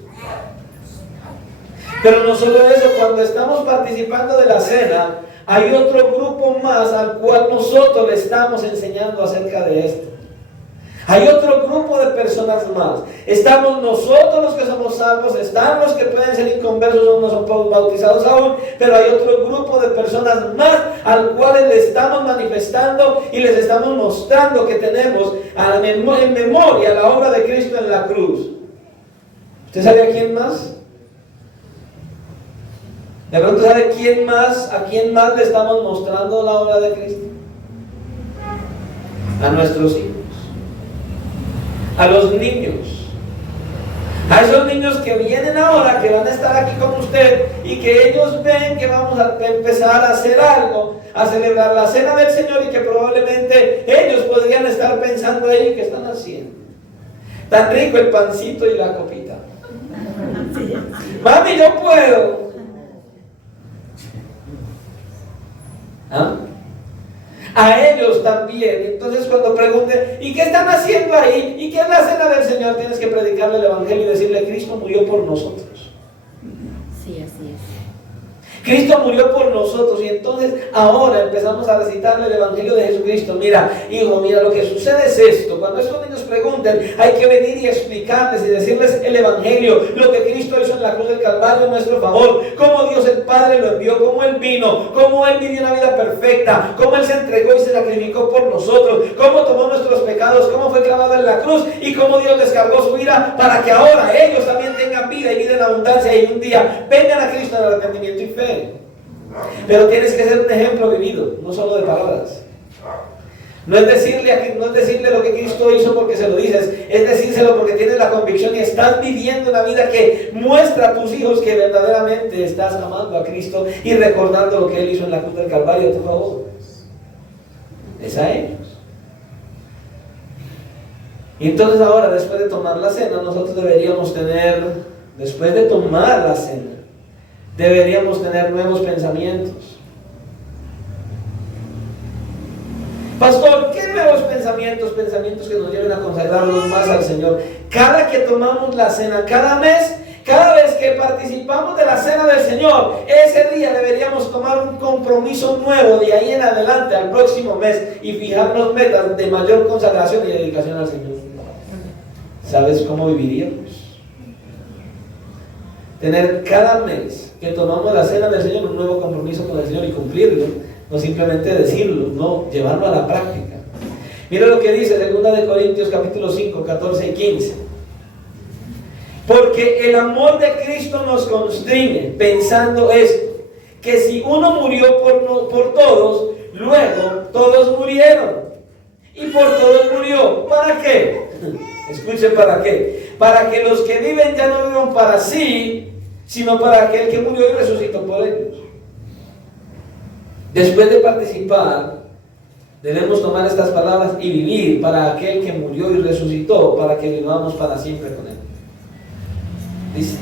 Pero no solo eso, cuando estamos participando de la cena, hay otro grupo más al cual nosotros le estamos enseñando acerca de esto. Hay otro grupo de personas más. Estamos nosotros los que somos salvos, están los que pueden ser inconversos o no son bautizados aún, pero hay otro grupo de personas más al cual le estamos manifestando y les estamos mostrando que tenemos en memoria la obra de Cristo en la cruz. ¿Usted sabe a quién más? De pronto sabe a quién más le estamos mostrando la obra de Cristo. A nuestros hijos, a los niños, a esos niños que vienen ahora, que van a estar aquí con usted y que ellos ven que vamos a empezar a hacer algo, a celebrar la cena del Señor y que probablemente ellos podrían estar pensando ahí, ¿qué están haciendo? Tan rico el pancito y la copita. Mami, yo puedo. ¿Ah? A ellos también. Entonces cuando pregunten, ¿y qué están haciendo ahí? ¿Y qué es la cena del Señor? Tienes que predicarle el Evangelio y decirle, Cristo murió por nosotros. Sí, así es. Cristo murió por nosotros y entonces ahora empezamos a recitarle el Evangelio de Jesucristo. Mira, hijo, mira, lo que sucede es esto. Cuando estos niños pregunten, hay que venir y explicarles y decirles el Evangelio, lo que Cristo hizo en la cruz del Calvario en nuestro favor, cómo Dios el Padre lo envió, cómo Él vino, cómo Él vivió una vida perfecta, cómo Él se entregó y se sacrificó por nosotros, cómo tomó nuestros pecados, cómo fue clavado en la cruz y cómo Dios descargó su ira para que ahora ellos también tengan vida y vida en abundancia y un día vengan a Cristo en arrepentimiento y fe. Pero tienes que ser un ejemplo vivido, no solo de palabras. No es decirle lo que Cristo hizo porque se lo dices, es decírselo porque tienes la convicción y estás viviendo una vida que muestra a tus hijos que verdaderamente estás amando a Cristo y recordando lo que Él hizo en la cruz del Calvario a tu favor. Es a ellos. Y entonces ahora, después de tomar la cena, nosotros deberíamos tener, después de tomar la cena, deberíamos tener nuevos pensamientos. Pastor, ¿qué nuevos pensamientos? Pensamientos que nos lleven a consagrarnos más al Señor. Cada que tomamos la cena, cada mes, cada vez que participamos de la cena del Señor, ese día deberíamos tomar un compromiso nuevo de ahí en adelante al próximo mes y fijarnos metas de mayor consagración y dedicación al Señor. ¿Sabes cómo viviríamos? Tener cada mes que tomamos la cena del Señor un nuevo compromiso con el Señor y cumplirlo, no simplemente decirlo, no, llevarlo a la práctica. Mira lo que dice 2 Corintios capítulo 5, 14 y 15. Porque el amor de Cristo nos constriñe, pensando esto, que si uno murió por todos, luego todos murieron. Y por todos murió. ¿Para qué? Escuchen, ¿para qué? Para que los que viven ya no vivan para sí, sino para aquel que murió y resucitó por ellos. Después de participar, debemos tomar estas palabras y vivir para aquel que murió y resucitó, para que vivamos para siempre con Él. Dice,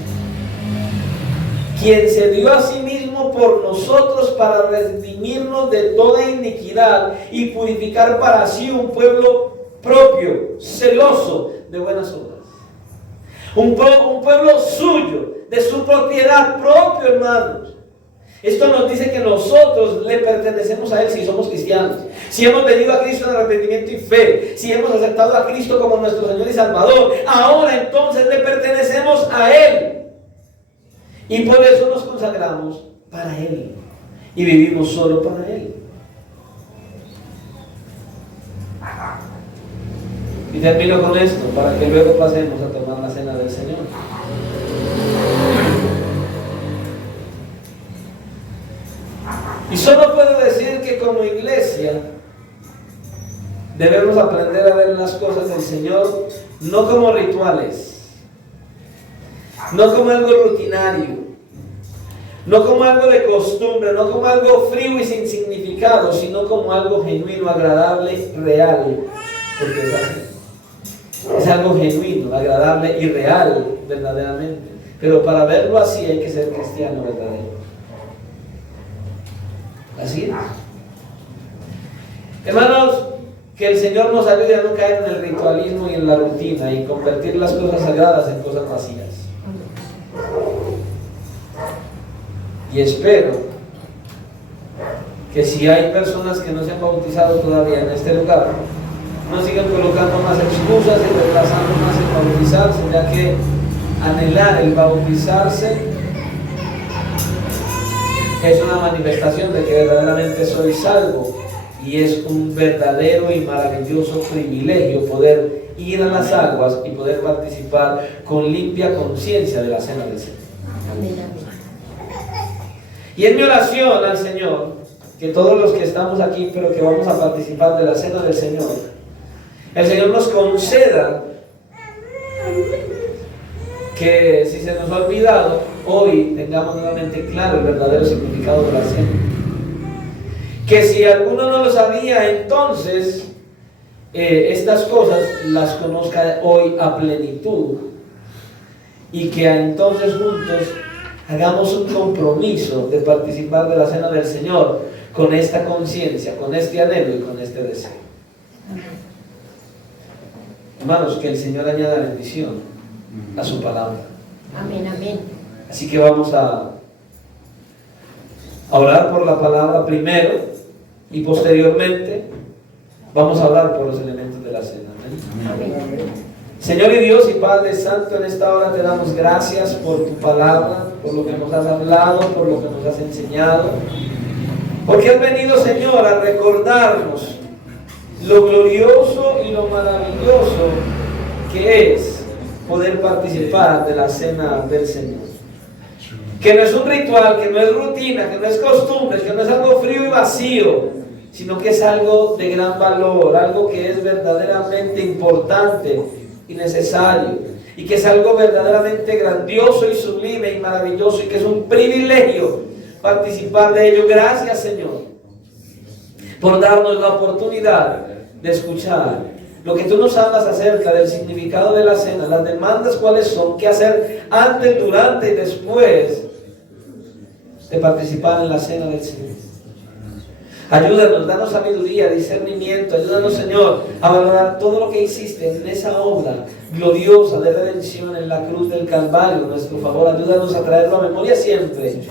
quien se dio a sí mismo por nosotros para redimirnos de toda iniquidad y purificar para sí un pueblo propio, celoso de buenas obras. Un pueblo suyo, de su propiedad propia, hermanos. Esto nos dice que nosotros le pertenecemos a Él si somos cristianos, si hemos venido a Cristo en arrepentimiento y fe, si hemos aceptado a Cristo como nuestro Señor y Salvador. Ahora entonces le pertenecemos a Él y por eso nos consagramos para Él y vivimos solo para Él. Y termino con esto para que luego pasemos a tomar la cena del Señor. Y solo puedo decir que como iglesia debemos aprender a ver las cosas del Señor no como rituales, no como algo rutinario, no como algo de costumbre, no como algo frío y sin significado, sino como algo genuino, agradable, real, porque es así. Es algo genuino, agradable y real, verdaderamente. Pero para verlo así hay que ser cristiano verdadero. Así es. Hermanos, que el Señor nos ayude a no caer en el ritualismo y en la rutina y convertir las cosas sagradas en cosas vacías. Y espero que si hay personas que no se han bautizado todavía en este lugar, no sigan colocando más excusas y retrasando más el bautizarse, ya que anhelar el bautizarse es una manifestación de que verdaderamente soy salvo, y es un verdadero y maravilloso privilegio poder ir a las aguas y poder participar con limpia conciencia de la cena del Señor. Y en mi oración al Señor, que todos los que estamos aquí, pero que vamos a participar de la cena del Señor, el Señor nos conceda que si se nos ha olvidado, hoy tengamos nuevamente claro el verdadero significado de la cena. Que si alguno no lo sabía, entonces estas cosas las conozca hoy a plenitud, y que entonces juntos hagamos un compromiso de participar de la cena del Señor con esta conciencia, con este anhelo y con este deseo. Hermanos, que el Señor añada bendición a su palabra. Amén, amén. Así que vamos a orar por la palabra primero y posteriormente vamos a orar por los elementos de la cena. Amén. Amén. Señor y Dios y Padre Santo, en esta hora te damos gracias por tu palabra, por lo que nos has hablado, por lo que nos has enseñado, porque has venido, Señor, a recordarnos lo glorioso y lo maravilloso que es poder participar de la cena del Señor. Que no es un ritual, que no es rutina, que no es costumbre, que no es algo frío y vacío, sino que es algo de gran valor, algo que es verdaderamente importante y necesario, y que es algo verdaderamente grandioso y sublime y maravilloso, y que es un privilegio participar de ello. Gracias, Señor, por darnos la oportunidad de escuchar lo que tú nos hablas acerca del significado de la cena, las demandas cuáles son, qué hacer antes, durante y después de participar en la cena del Señor. Ayúdanos, danos sabiduría, discernimiento. Ayúdanos, Señor, a valorar todo lo que hiciste en esa obra gloriosa de redención en la cruz del Calvario en nuestro favor. Ayúdanos a traerlo a memoria siempre,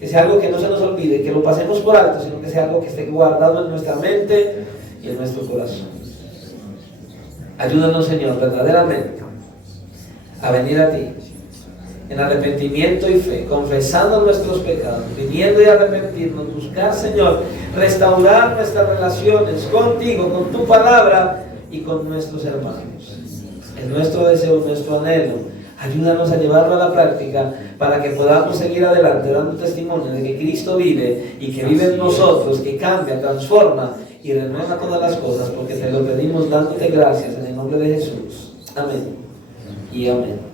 que sea algo que no se nos olvide, que lo pasemos por alto, sino que sea algo que esté guardado en nuestra mente y en nuestro corazón. Ayúdanos, Señor, verdaderamente a venir a ti en arrepentimiento y fe, confesando nuestros pecados, viniendo y arrepentirnos, buscar, Señor, restaurar nuestras relaciones contigo, con tu palabra y con nuestros hermanos. Es nuestro deseo, nuestro anhelo. Ayúdanos a llevarlo a la práctica para que podamos seguir adelante dando testimonio de que Cristo vive y que vive en nosotros, que cambia, transforma y renueva todas las cosas, porque te lo pedimos dándote gracias en el nombre de Jesús. Amén y amén.